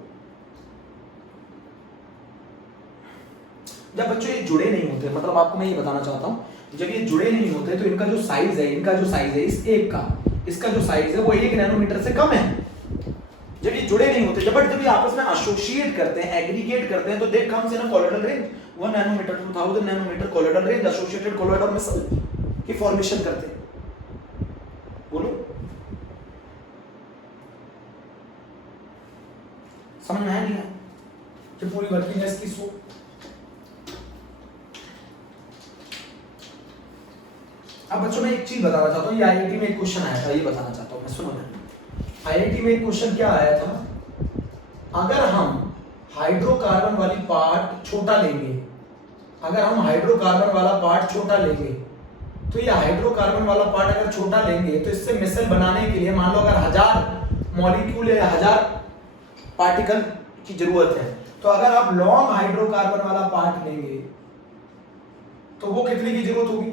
जब बच्चों ये जुड़े नहीं होते, मतलब आपको मैं ये बताना चाहता हूँ, जब ये जुड़े नहीं होते तो इनका जो साइज है, इस एक का, इसका जो साइज है वो 1 नैनोमीटर से कम है। जब ये जुड़े नहीं होते, जब ये आपस में एसोसिएट करते हैं, एग्रीगेट करते हैं, तो they comes in a colloidal range 1 nanometre 2000 nanometre colloidal range, associated colloidal micelle की फॉर्मेशन करते हैं। बोलो, समझ में आया नहीं आया? जब पूरी वर्किंग है इसकी सोप। अब बच्चों मैं एक चीज बताना चाहता हूँ, ये आईआईटी में एक क्वेश्चन आया था, ये बताना चाहता हूँ मैं, सुनो ना। आईआईटी में एक क्वेश्चन क्या आया था, अगर हम हाइड्रोकार्बन वाली पार्ट छोटा लेंगे, अगर हम हाइड्रोकार्बन वाला पार्ट छोटा लेंगे, तो ये हाइड्रोकार्बन वाला पार्ट अगर छोटा लेंगे तो इससे मिसल बनाने के लिए मान लो अगर 1000 मॉलिक्यूल या 1000 पार्टिकल की जरूरत है, तो अगर आप लॉन्ग हाइड्रोकार्बन वाला पार्ट लेंगे तो वो कितने की जरूरत होगी?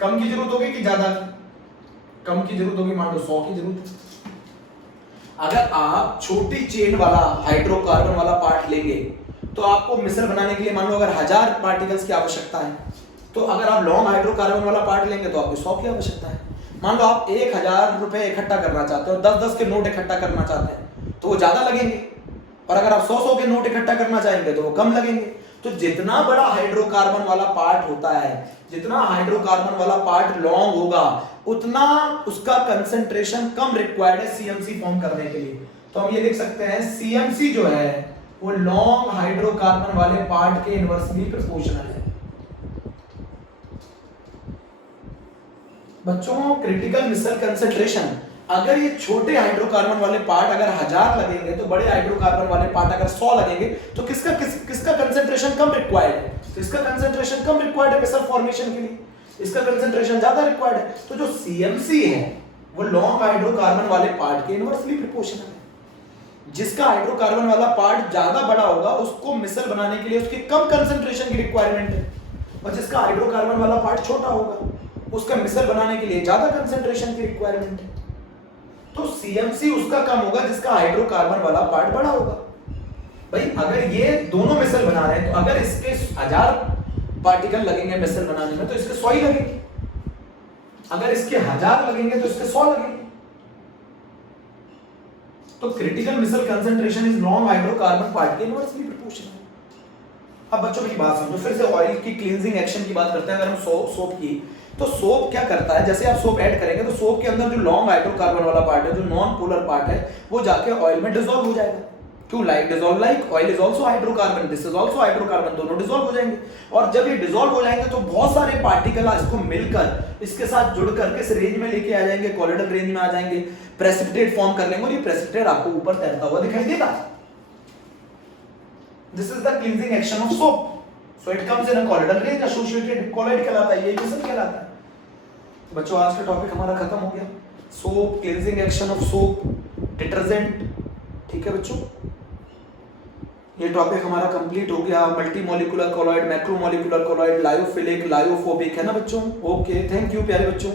कम की जरूरत होगी कि ज्यादा? कम की जरूरत होगी, मान लो 100 की जरूरत है। अगर आप छोटी चेन वाला हाइड्रोकार्बन वाला पार्ट लेंगे तो आपको मिसल बनाने के लिए मान लो अगर 1000 पार्टिकल्स की आवश्यकता है, तो अगर आप लॉन्ग हाइड्रोकार्बन वाला पार्ट लेंगे तो आपको 100 की आवश्यकता है। मान लो आप 1000 रुपए इकट्ठा करना चाहते हो, 10-10 के नोट इकट्ठा करना चाहते हैं तो वो ज्यादा लगेंगे, और अगर आप 100-100 के नोट इकट्ठा करना चाहेंगे तो वो कम लगेंगे। तो जितना बड़ा हाइड्रोकार्बन वाला पार्ट होता है, जितना हाइड्रोकार्बन वाला पार्ट लॉन्ग होगा, उतना उसका कंसंट्रेशन कम रिक्वायर्ड है सीएमसी फॉर्म करने के लिए। तो हम ये लिख सकते हैं सीएमसी जो है वो लॉन्ग हाइड्रोकार्बन वाले पार्ट के इनवर्सली प्रोपोर्शनल है। बच्चों क्रिटिकल मिसल कंसंट्रेशन, अगर ये छोटे हाइड्रोकार्बन वाले पार्ट अगर 1000 लगेंगे तो बड़े हाइड्रोकार्बन वाले पार्ट अगर 100 लगेंगे तो किसका कंसंट्रेशन कम रिक्वायर्ड है? तो इसका कंसंट्रेशन कम रिक्वायर्ड है मिसल फॉर्मेशन के लिए, इसका कंसंट्रेशन ज्यादा रिक्वायर्ड है। तो जो सीएमसी है वो लॉन्ग हाइड्रोकार्बन वाले पार्ट के इनवर्सली प्रोपोर्शनल है। जिसका हाइड्रोकार्बन वाला पार्ट ज्यादा बड़ा होगा उसको मिसल बनाने के लिए उसकी कम कंसंट्रेशन की रिक्वायरमेंट है, और जिसका हाइड्रोकार्बन वाला पार्ट छोटा होगा उसका मिसल बनाने के लिए ज्यादा कंसंट्रेशन की रिक्वायरमेंट है। तो सीएमसी उसका कम होगा जिसका हाइड्रोकार्बन वाला पार्ट बड़ा होगा। भाई अगर ये दोनों मिसल बना रहे हैं तो अगर इसके 1000 पार्टिकल लगेंगे मिसल बनाने में तो इसके 100 ही लगेंगे, अगर इसके 1000 लगेंगे तो इसके 100 लगेंगे। तो critical micelle concentration is long hydrocarbon part के इनवर्सली प्रोपोर्शनल। अब बच्चों मेरी बात समझो, फिर से ऑयल की क्लींजिंग एक्शन की बात करते हैं। अगर हम सोप की, तो सोप क्या करता है, जैसे आप सोप ऐड करेंगे तो सोप के अंदर जो लॉन्ग हाइड्रोकार्बन वाला पार्ट है, जो नॉन पोलर पार्ट है, वो जाके ऑयल में डिसॉल्व हो जाएगा। क्यों? Like dissolve like, oil is also hydrocarbon, this is also hydrocarbon, दोनों डिसॉल्व हो जाएंगे। और जब ये डिसॉल्व हो जाएंगे तो बहुत सारे पार्टिकल इसको मिलकर इसके साथ जुड़ करके इस रेंज में लेके आ जाएंगे, कॉलोइडल रेंज में आ जाएंगे, प्रेसिपिटेट फॉर्म कर लेंगे, और ये प्रेसिपिटेट आपको ऊपर तैरता हुआ दिखाई देगा। This is the cleansing action of soap, so it comes in a colloidal range, associated colloid कहलाता है, ये मिसल कहलाता है। बच्चों आज का टॉपिक हमारा खत्म हो गया, soap, cleansing action of soap, detergent. ठीक है बच्चों, ये टॉपिक हमारा कंप्लीट हो गया। Multi molecular colloid, macro molecular colloid, lyophilic, lyophobic, है ना बच्चों? ओके, थैंक यू प्यारे बच्चों।